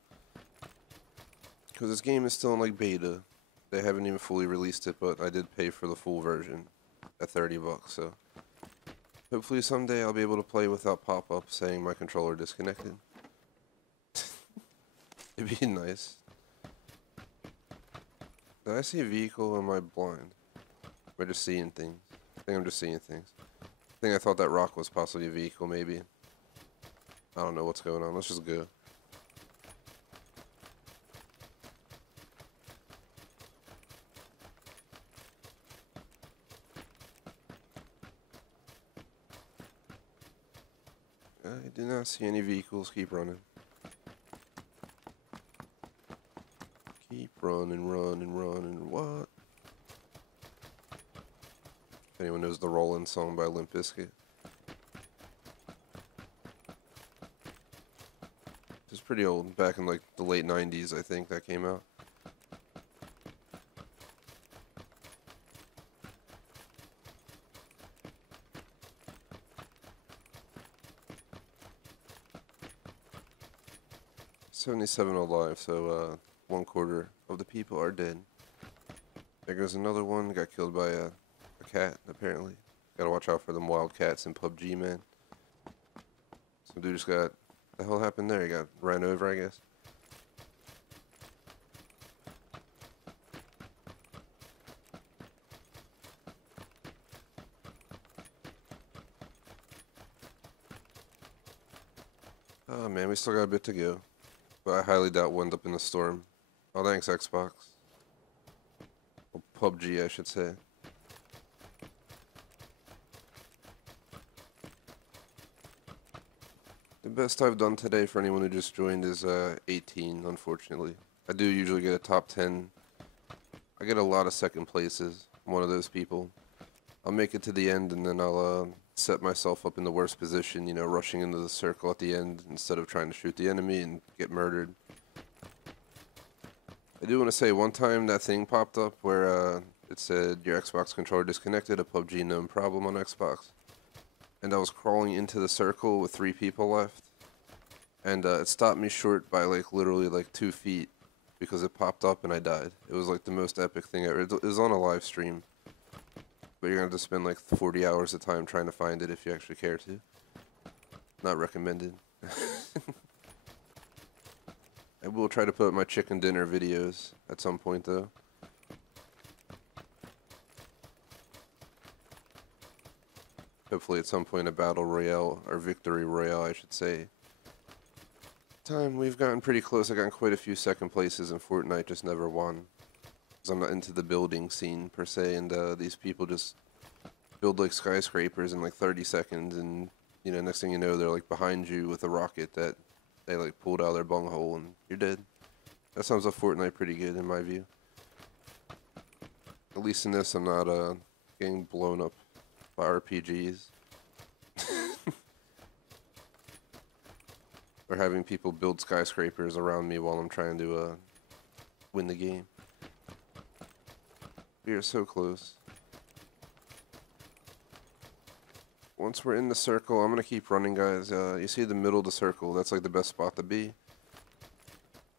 Because this game is still in like beta. They haven't even fully released it, but I did pay for the full version at 30 bucks, so hopefully someday I'll be able to play without pop-up saying my controller disconnected. It'd be nice. Did I see a vehicle or am I blind? Am I just seeing things? I think I'm just seeing things. I thought that rock was possibly a vehicle, maybe. I don't know what's going on. Let's just go. Not see any vehicles. Keep running. Keep running, running, running. What? If anyone knows the Rollin' song by Limp Bizkit. It's pretty old. Back in like the late 90s, I think that came out. $77 alive, so 1/4 of the people are dead. There goes another one. Got killed by a cat, apparently. Gotta watch out for them wild cats in PUBG, man. Some dude just got... The hell happened there? He got ran over, I guess. Oh man, we still got a bit to go. But I highly doubt we'll end up in the storm. Oh, thanks, Xbox. Well, PUBG, I should say. The best I've done today for anyone who just joined is 18, unfortunately. I do usually get a top 10. I get a lot of second places. I'm one of those people. I'll make it to the end and then I'll set myself up in the worst position, you know, rushing into the circle at the end instead of trying to shoot the enemy and get murdered. I do want to say one time that thing popped up where it said your Xbox controller disconnected, a PUBG known problem on Xbox. And I was crawling into the circle with 3 people left. And it stopped me short by like literally like 2 feet because it popped up and I died. It was like the most epic thing ever. It was on a live stream. But you're going to have to spend like 40 hours of time trying to find it if you actually care to. Not recommended. I will try to put up my chicken dinner videos at some point though. Hopefully at some point a battle royale, or victory royale I should say. Time we've gotten pretty close. I've gotten quite a few second places in Fortnite, just never won. Because I'm not into the building scene per se, and these people just build like skyscrapers in like 30 seconds and you know, next thing you know they're like behind you with a rocket that they like pulled out of their bunghole and you're dead. That sums up Fortnite pretty good in my view. At least in this I'm not getting blown up by RPGs. Or having people build skyscrapers around me while I'm trying to win the game. We are so close. Once we're in the circle, I'm going to keep running, guys. You see the middle of the circle, that's like the best spot to be.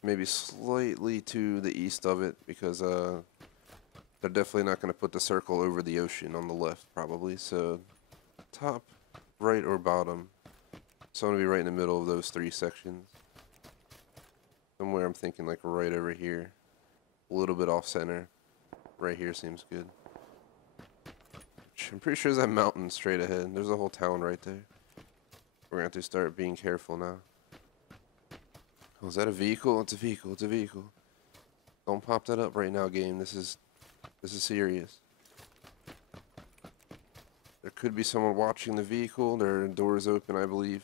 Maybe slightly to the east of it, because they're definitely not going to put the circle over the ocean on the left, probably. So, top, right, or bottom. So I'm going to be right in the middle of those 3 sections. Somewhere I'm thinking like right over here. A little bit off center. Right here seems good. I'm pretty sure there's that mountain straight ahead. There's a whole town right there. We're going to have to start being careful now. Oh, is that a vehicle? It's a vehicle. It's a vehicle. Don't pop that up right now, game. This is serious. There could be someone watching the vehicle. There are doors open, I believe.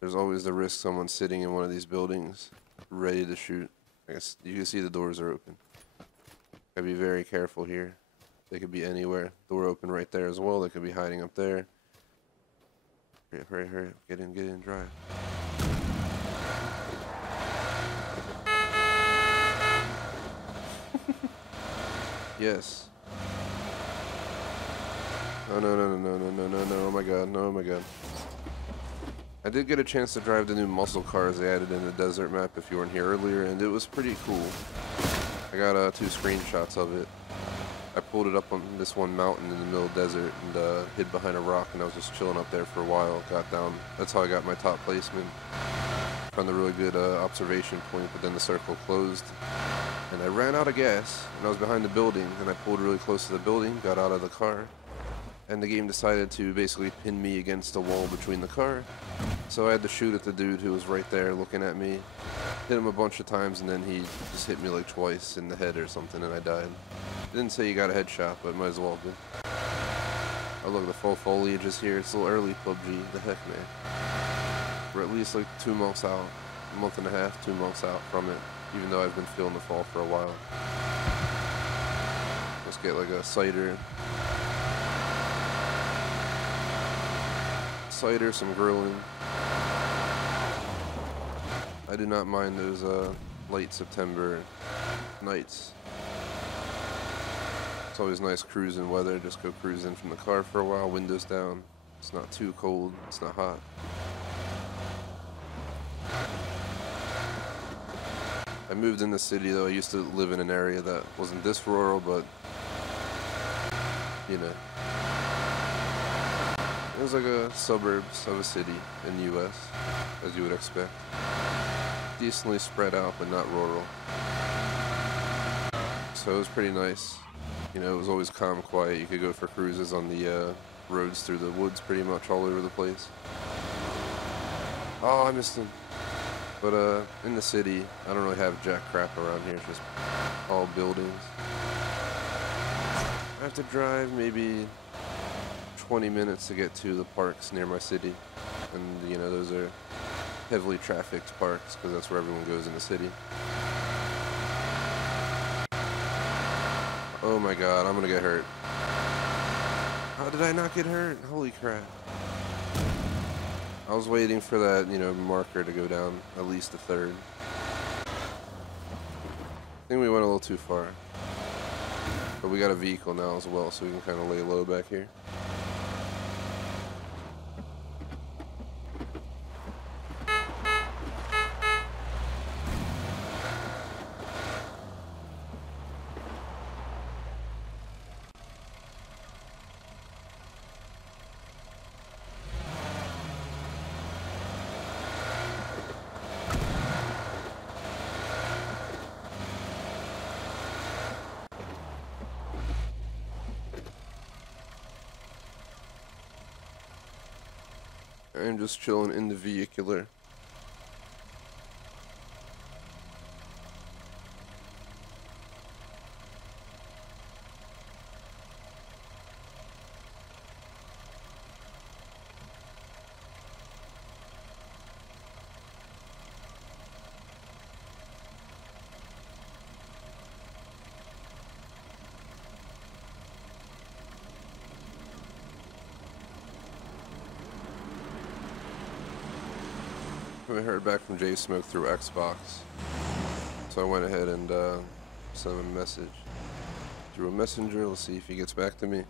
There's always the risk someone's sitting in one of these buildings, ready to shoot. I guess you can see the doors are open. Gotta be very careful here. They could be anywhere. Door open right there as well. They could be hiding up there. Hurry up, hurry, hurry up. Get in, drive. Yes. Oh, no, oh my god, no, oh my god. I did get a chance to drive the new muscle cars they added in the desert map if you weren't here earlier, and it was pretty cool. I got 2 screenshots of it. I pulled it up on this one mountain in the middle of the desert and hid behind a rock, and I was just chilling up there for a while. Got down. That's how I got my top placement. Found a really good observation point, but then the circle closed. And I ran out of gas, and I was behind the building, and I pulled really close to the building, got out of the car, and the game decided to basically pin me against the wall between the car. So I had to shoot at the dude who was right there looking at me. Hit him a bunch of times, and then he just hit me like twice in the head or something, and I died. Didn't say you got a headshot, but might as well have been. Oh look, the full foliage is here. It's a little early, PUBG. The heck, man. We're at least like 2 months out, a month and a half, 2 months out from it, even though I've been feeling the fall for a while. Let's get like a cider, some grilling. I do not mind those late September nights. It's always nice cruising weather, just go cruising from the car for a while, windows down. It's not too cold, it's not hot. I moved in the city though. I used to live in an area that wasn't this rural, but you know, it was like a suburbs of a city in the US, as you would expect. Decently spread out, but not rural. So it was pretty nice. You know, it was always calm, quiet. You could go for cruises on the roads through the woods pretty much all over the place. Oh, I missed him. But in the city, I don't really have jack crap around here. It's just all buildings. I have to drive maybe 20 minutes to get to the parks near my city. And, you know, those are heavily trafficked parks because that's where everyone goes in the city. Oh my god, I'm gonna get hurt. How did I not get hurt? Holy crap. I was waiting for that, you know, marker to go down at least a third. I think we went a little too far. But we got a vehicle now as well, so we can kind of lay low back here. I'm just chilling in the vehicular. I heard back from J Smoke through Xbox, so I went ahead and sent him a message through a messenger. Let's see if he gets back to me.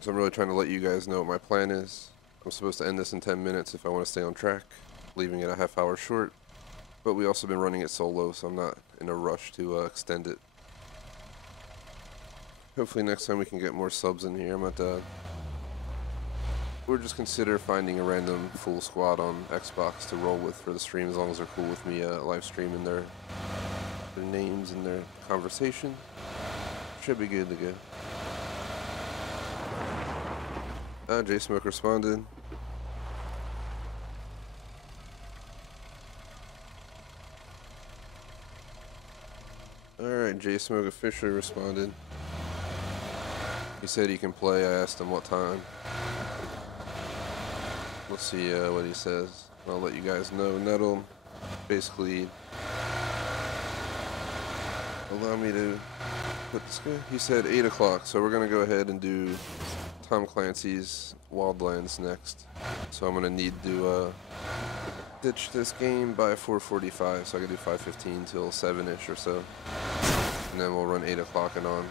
So I'm really trying to let you guys know what my plan is. I'm supposed to end this in 10 minutes if I want to stay on track, leaving it a half hour short, but we also been running it solo, so I'm not in a rush to extend it. Hopefully next time we can get more subs in here. I'm at or just consider finding a random full squad on Xbox to roll with for the stream, as long as they're cool with me live streaming their names and their conversation. Should be good to go. J Smoke responded. Alright, J Smoke officially responded. He said he can play. I asked him what time. Let's see what he says. I'll let you guys know, and that'll basically allow me to put this guy. He said 8 o'clock, so we're gonna go ahead and do Tom Clancy's Wildlands next. So I'm gonna need to ditch this game by 4:45, so I can do 5:15 till 7-ish or so, and then we'll run 8 o'clock and on.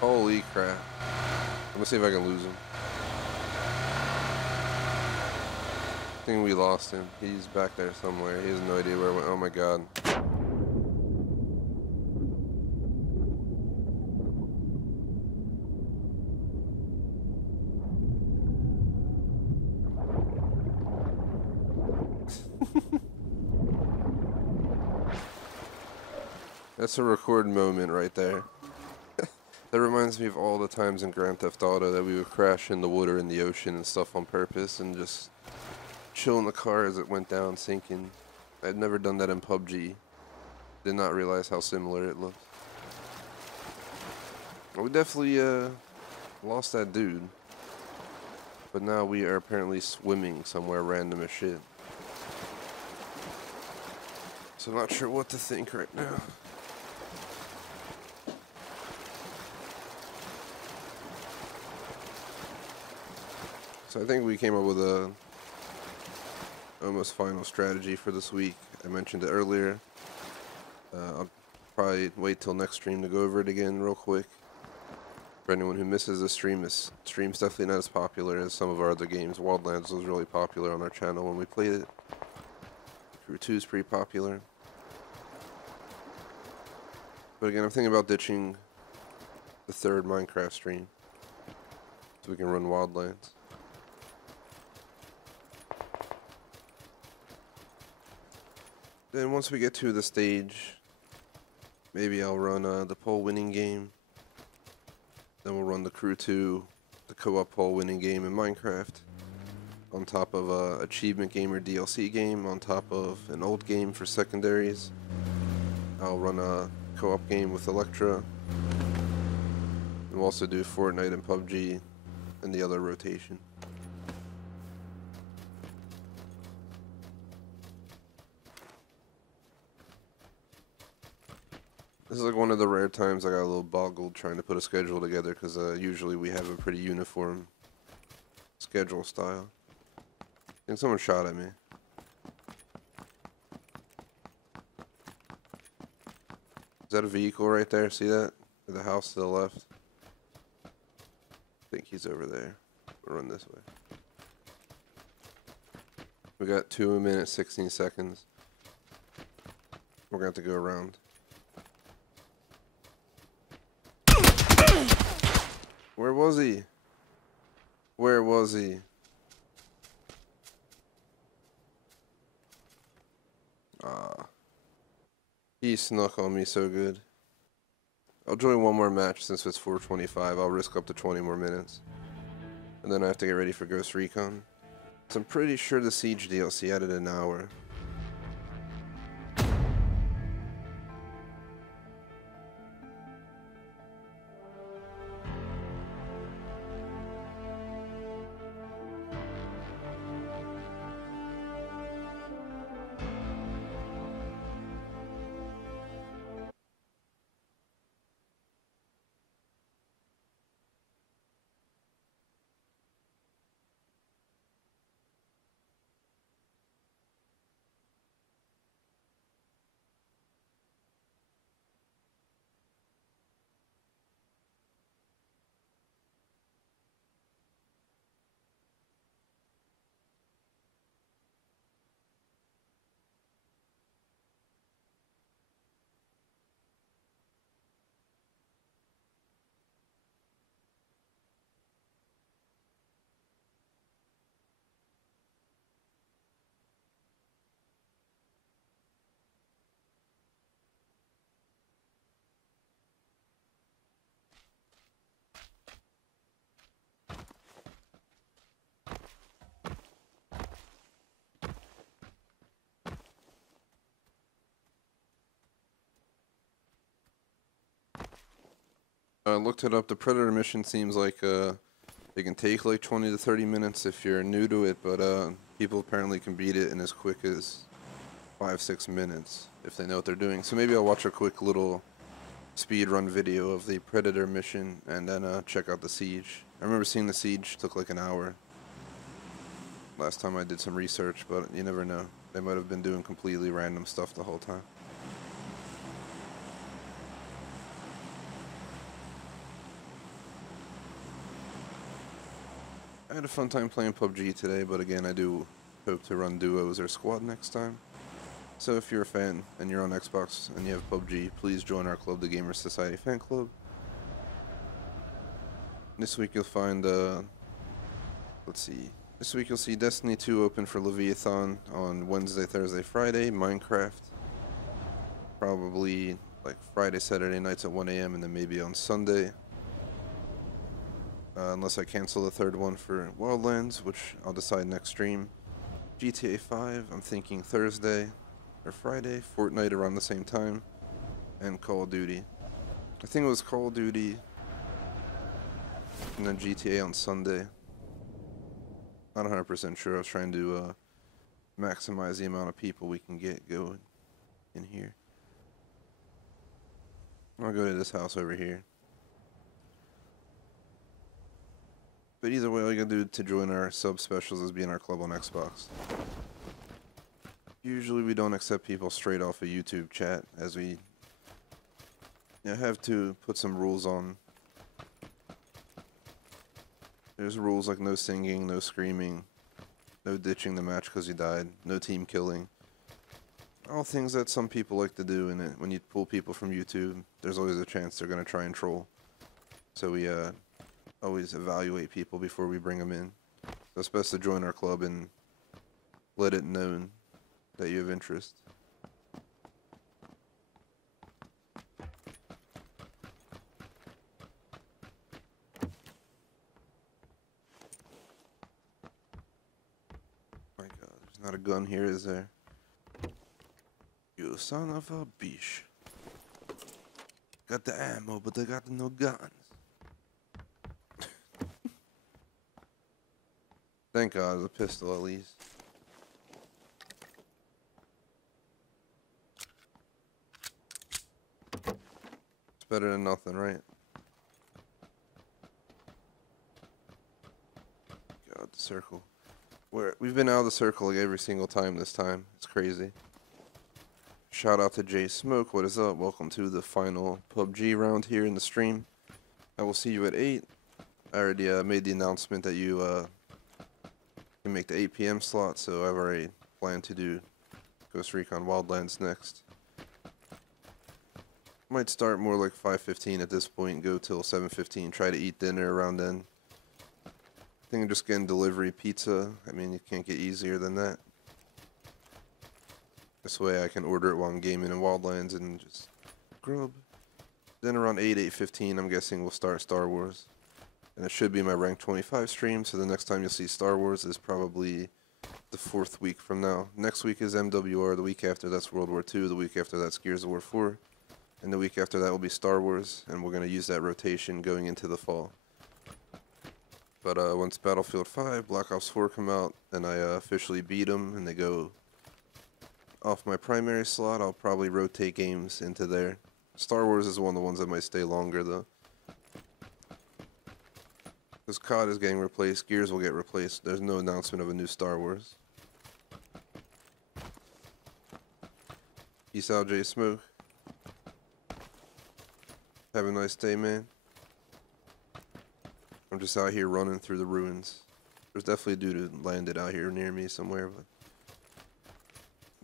Holy crap. I'm gonna see if I can lose him. I think we lost him. He's back there somewhere. He has no idea where I went. Oh my god. That's a record moment right there. That reminds me of all the times in Grand Theft Auto that we would crash in the water in the ocean and stuff on purpose and just chill in the car as it went down sinking. I'd never done that in PUBG. Did not realize how similar it looked. We definitely lost that dude. But now we are apparently swimming somewhere random as shit. So I'm not sure what to think right now. So I think we came up with a almost final strategy for this week. I mentioned it earlier. I'll probably wait till next stream to go over it again real quick. For anyone who misses the stream, this stream's definitely not as popular as some of our other games. Wildlands was really popular on our channel when we played it. Crew 2 is pretty popular. But again, I'm thinking about ditching the third Minecraft stream so we can run Wildlands. Then once we get to the stage, maybe I'll run the poll winning game. Then we'll run the Crew 2, the co-op poll winning game in Minecraft, on top of a achievement game or DLC game, on top of an old game for secondaries. I'll run a co-op game with Electra. And we'll also do Fortnite and PUBG in the other rotation. This is like one of the rare times I got a little boggled trying to put a schedule together because usually we have a pretty uniform schedule style. I think someone shot at me. Is that a vehicle right there? See that? The house to the left? I think he's over there. We'll run this way. We got 2 minutes, 16 seconds. We're going to have to go around. Where was he? Where was he? Ah. He snuck on me so good. I'll join one more match since it's 4:25. I'll risk up to 20 more minutes. And then I have to get ready for Ghost Recon. So I'm pretty sure the Siege DLC added an hour. I looked it up. The Predator mission seems like it can take like 20 to 30 minutes if you're new to it, but people apparently can beat it in as quick as 5-6 minutes if they know what they're doing. So maybe I'll watch a quick little speed run video of the Predator mission and then check out the Siege. I remember seeing the Siege took like an hour last time I did some research, but you never know. They might have been doing completely random stuff the whole time. I had a fun time playing PUBG today, but again, I do hope to run duos or squad next time. So if you're a fan and you're on Xbox and you have PUBG, please join our club, the Gamer Society Fan Club. This week you'll find, let's see. This week you'll see Destiny 2 open for Leviathan on Wednesday, Thursday, Friday. Minecraft, probably like Friday, Saturday nights at 1 a.m. and then maybe on Sunday. Unless I cancel the third one for Wildlands, which I'll decide next stream. GTA 5, I'm thinking Thursday or Friday. Fortnite around the same time. And Call of Duty. I think it was Call of Duty and then GTA on Sunday. Not 100% sure. I was trying to maximize the amount of people we can get going in here. I'll go to this house over here. But either way, all you gotta do to join our sub specials is be in our club on Xbox. Usually we don't accept people straight off a YouTube chat, as we have to put some rules on. There's rules like no singing, no screaming, no ditching the match because you died, no team killing. All things that some people like to do, and when you pull people from YouTube, there's always a chance they're going to try and troll. So we always evaluate people before we bring them in. So it's best to join our club and let it known that you have interest. My God, there's not a gun here, is there? You son of a bitch. Got the ammo, but they got no guns. Thank God, it's a pistol at least. It's better than nothing, right? God, the circle. We've been out of the circle like every single time this time. It's crazy. Shout out to Jay Smoke. What is up? Welcome to the final PUBG round here in the stream. I will see you at 8. I already made the announcement that you can make the 8 p.m. slot, so I've already planned to do Ghost Recon Wildlands next. Might start more like 5:15 at this point, go till 7:15, try to eat dinner around then. I think I'm just getting delivery pizza. I mean, you can't get easier than that. This way I can order it while I'm gaming in Wildlands and just grub. Then around 8:15, I'm guessing we'll start Star Wars. And it should be my rank 25 stream, so the next time you'll see Star Wars is probably the 4th week from now. Next week is MWR, the week after that's World War II, the week after that's Gears of War 4, and the week after that will be Star Wars, and we're going to use that rotation going into the fall. But once Battlefield 5, Black Ops 4 come out, and I officially beat them, and they go off my primary slot, I'll probably rotate games into there. Star Wars is one of the ones that might stay longer, though. Because COD is getting replaced, Gears will get replaced. There's no announcement of a new Star Wars. Peace out, Jay Smoke. Have a nice day, man. I'm just out here running through the ruins. There's definitely a dude who landed out here near me somewhere, but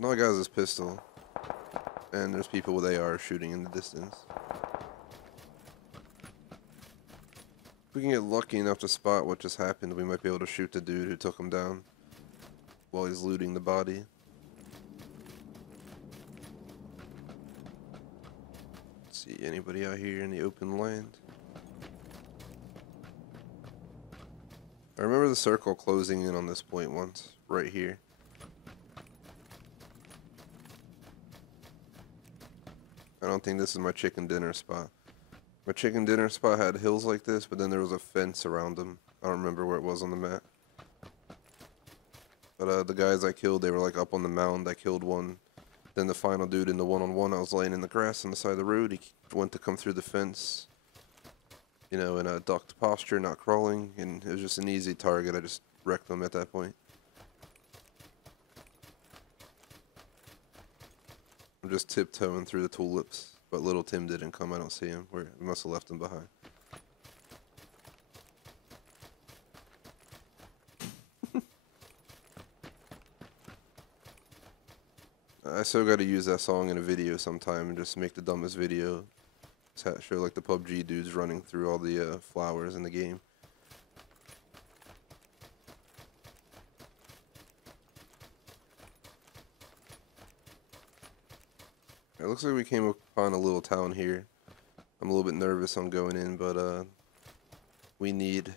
all I got is this pistol. And there's people with AR shooting in the distance. If we can get lucky enough to spot what just happened, we might be able to shoot the dude who took him down while he's looting the body. Let's see anybody out here in the open land. I remember the circle closing in on this point once, right here. I don't think this is my chicken dinner spot. My chicken dinner spot had hills like this, but then there was a fence around them. I don't remember where it was on the map. But the guys I killed, they were like up on the mound. I killed one. Then the final dude in the one-on-one, I was laying in the grass on the side of the road. He went to come through the fence, you know, in a ducked posture, not crawling. And it was just an easy target. I just wrecked them at that point. I'm just tiptoeing through the tulips. But little Tim didn't come. I don't see him. We must have left him behind. I still got to use that song in a video sometime and just make the dumbest video. Show like the PUBG dudes running through all the flowers in the game. It looks like we came find a little town here. I'm a little bit nervous on going in, but we need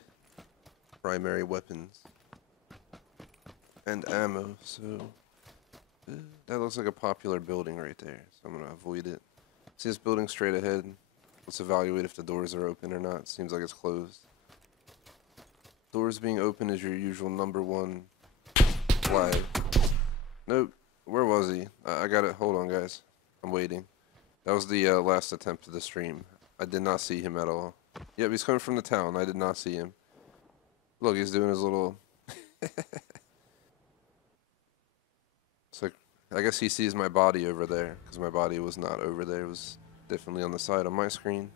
primary weapons and ammo, so that looks like a popular building right there, so I'm gonna avoid it. See this building straight ahead? Let's evaluate if the doors are open or not. Seems like it's closed. Doors being open is your usual #1 flag. Nope. Where was he? I got it. Hold on, guys. I'm waiting. That was the last attempt of the stream. I did not see him at all. Yep, he's coming from the town. I did not see him. Look, he's doing his little... It's like, I guess he sees my body over there, because my body was not over there. It was definitely on the side on my screen.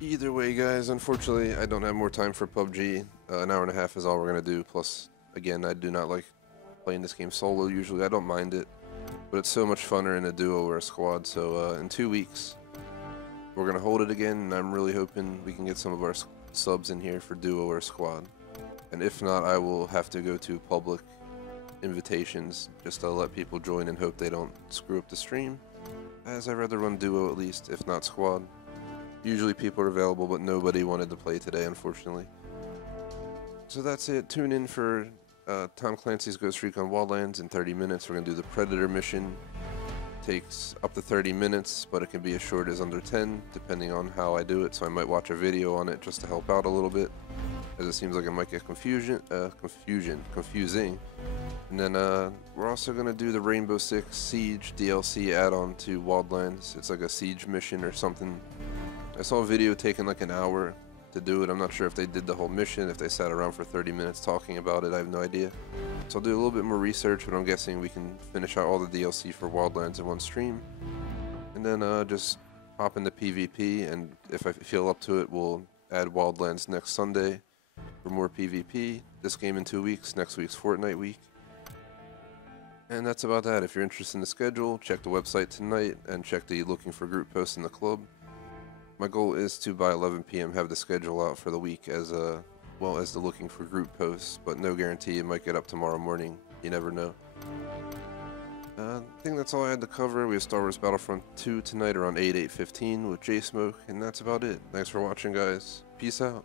Either way, guys, unfortunately, I don't have more time for PUBG. An hour and a half is all we're going to do. Plus, again, I do not like playing this game solo usually. I don't mind it. But it's so much funner in a duo or a squad. So in 2 weeks, we're going to hold it again. And I'm really hoping we can get some of our subs in here for duo or squad. And if not, I will have to go to public invitations just to let people join and hope they don't screw up the stream. As I'd rather run duo at least, if not squad. Usually people are available, but nobody wanted to play today, unfortunately. So that's it. Tune in for Tom Clancy's Ghost Recon Wildlands in 30 minutes. We're going to do the Predator mission. Takes up to 30 minutes, but it can be as short as under 10, depending on how I do it. So I might watch a video on it just to help out a little bit, as it seems like it might get confusing. And then we're also going to do the Rainbow Six Siege DLC add-on to Wildlands. It's like a siege mission or something. I saw a video taking like an hour to do it. I'm not sure if they did the whole mission, if they sat around for 30 minutes talking about it. I have no idea. So I'll do a little bit more research, but I'm guessing we can finish out all the DLC for Wildlands in one stream. And then just hop into PvP, and if I feel up to it, we'll add Wildlands next Sunday for more PvP. This game in 2 weeks, next week's Fortnite week. And that's about that. If you're interested in the schedule, check the website tonight, and check the looking for group post in the club. My goal is to, by 11 p.m., have the schedule out for the week as well as the looking for group posts, but no guarantee. It might get up tomorrow morning. You never know. I think that's all I had to cover. We have Star Wars Battlefront 2 tonight around 8, 8:15 with J-Smoke, and that's about it. Thanks for watching, guys. Peace out.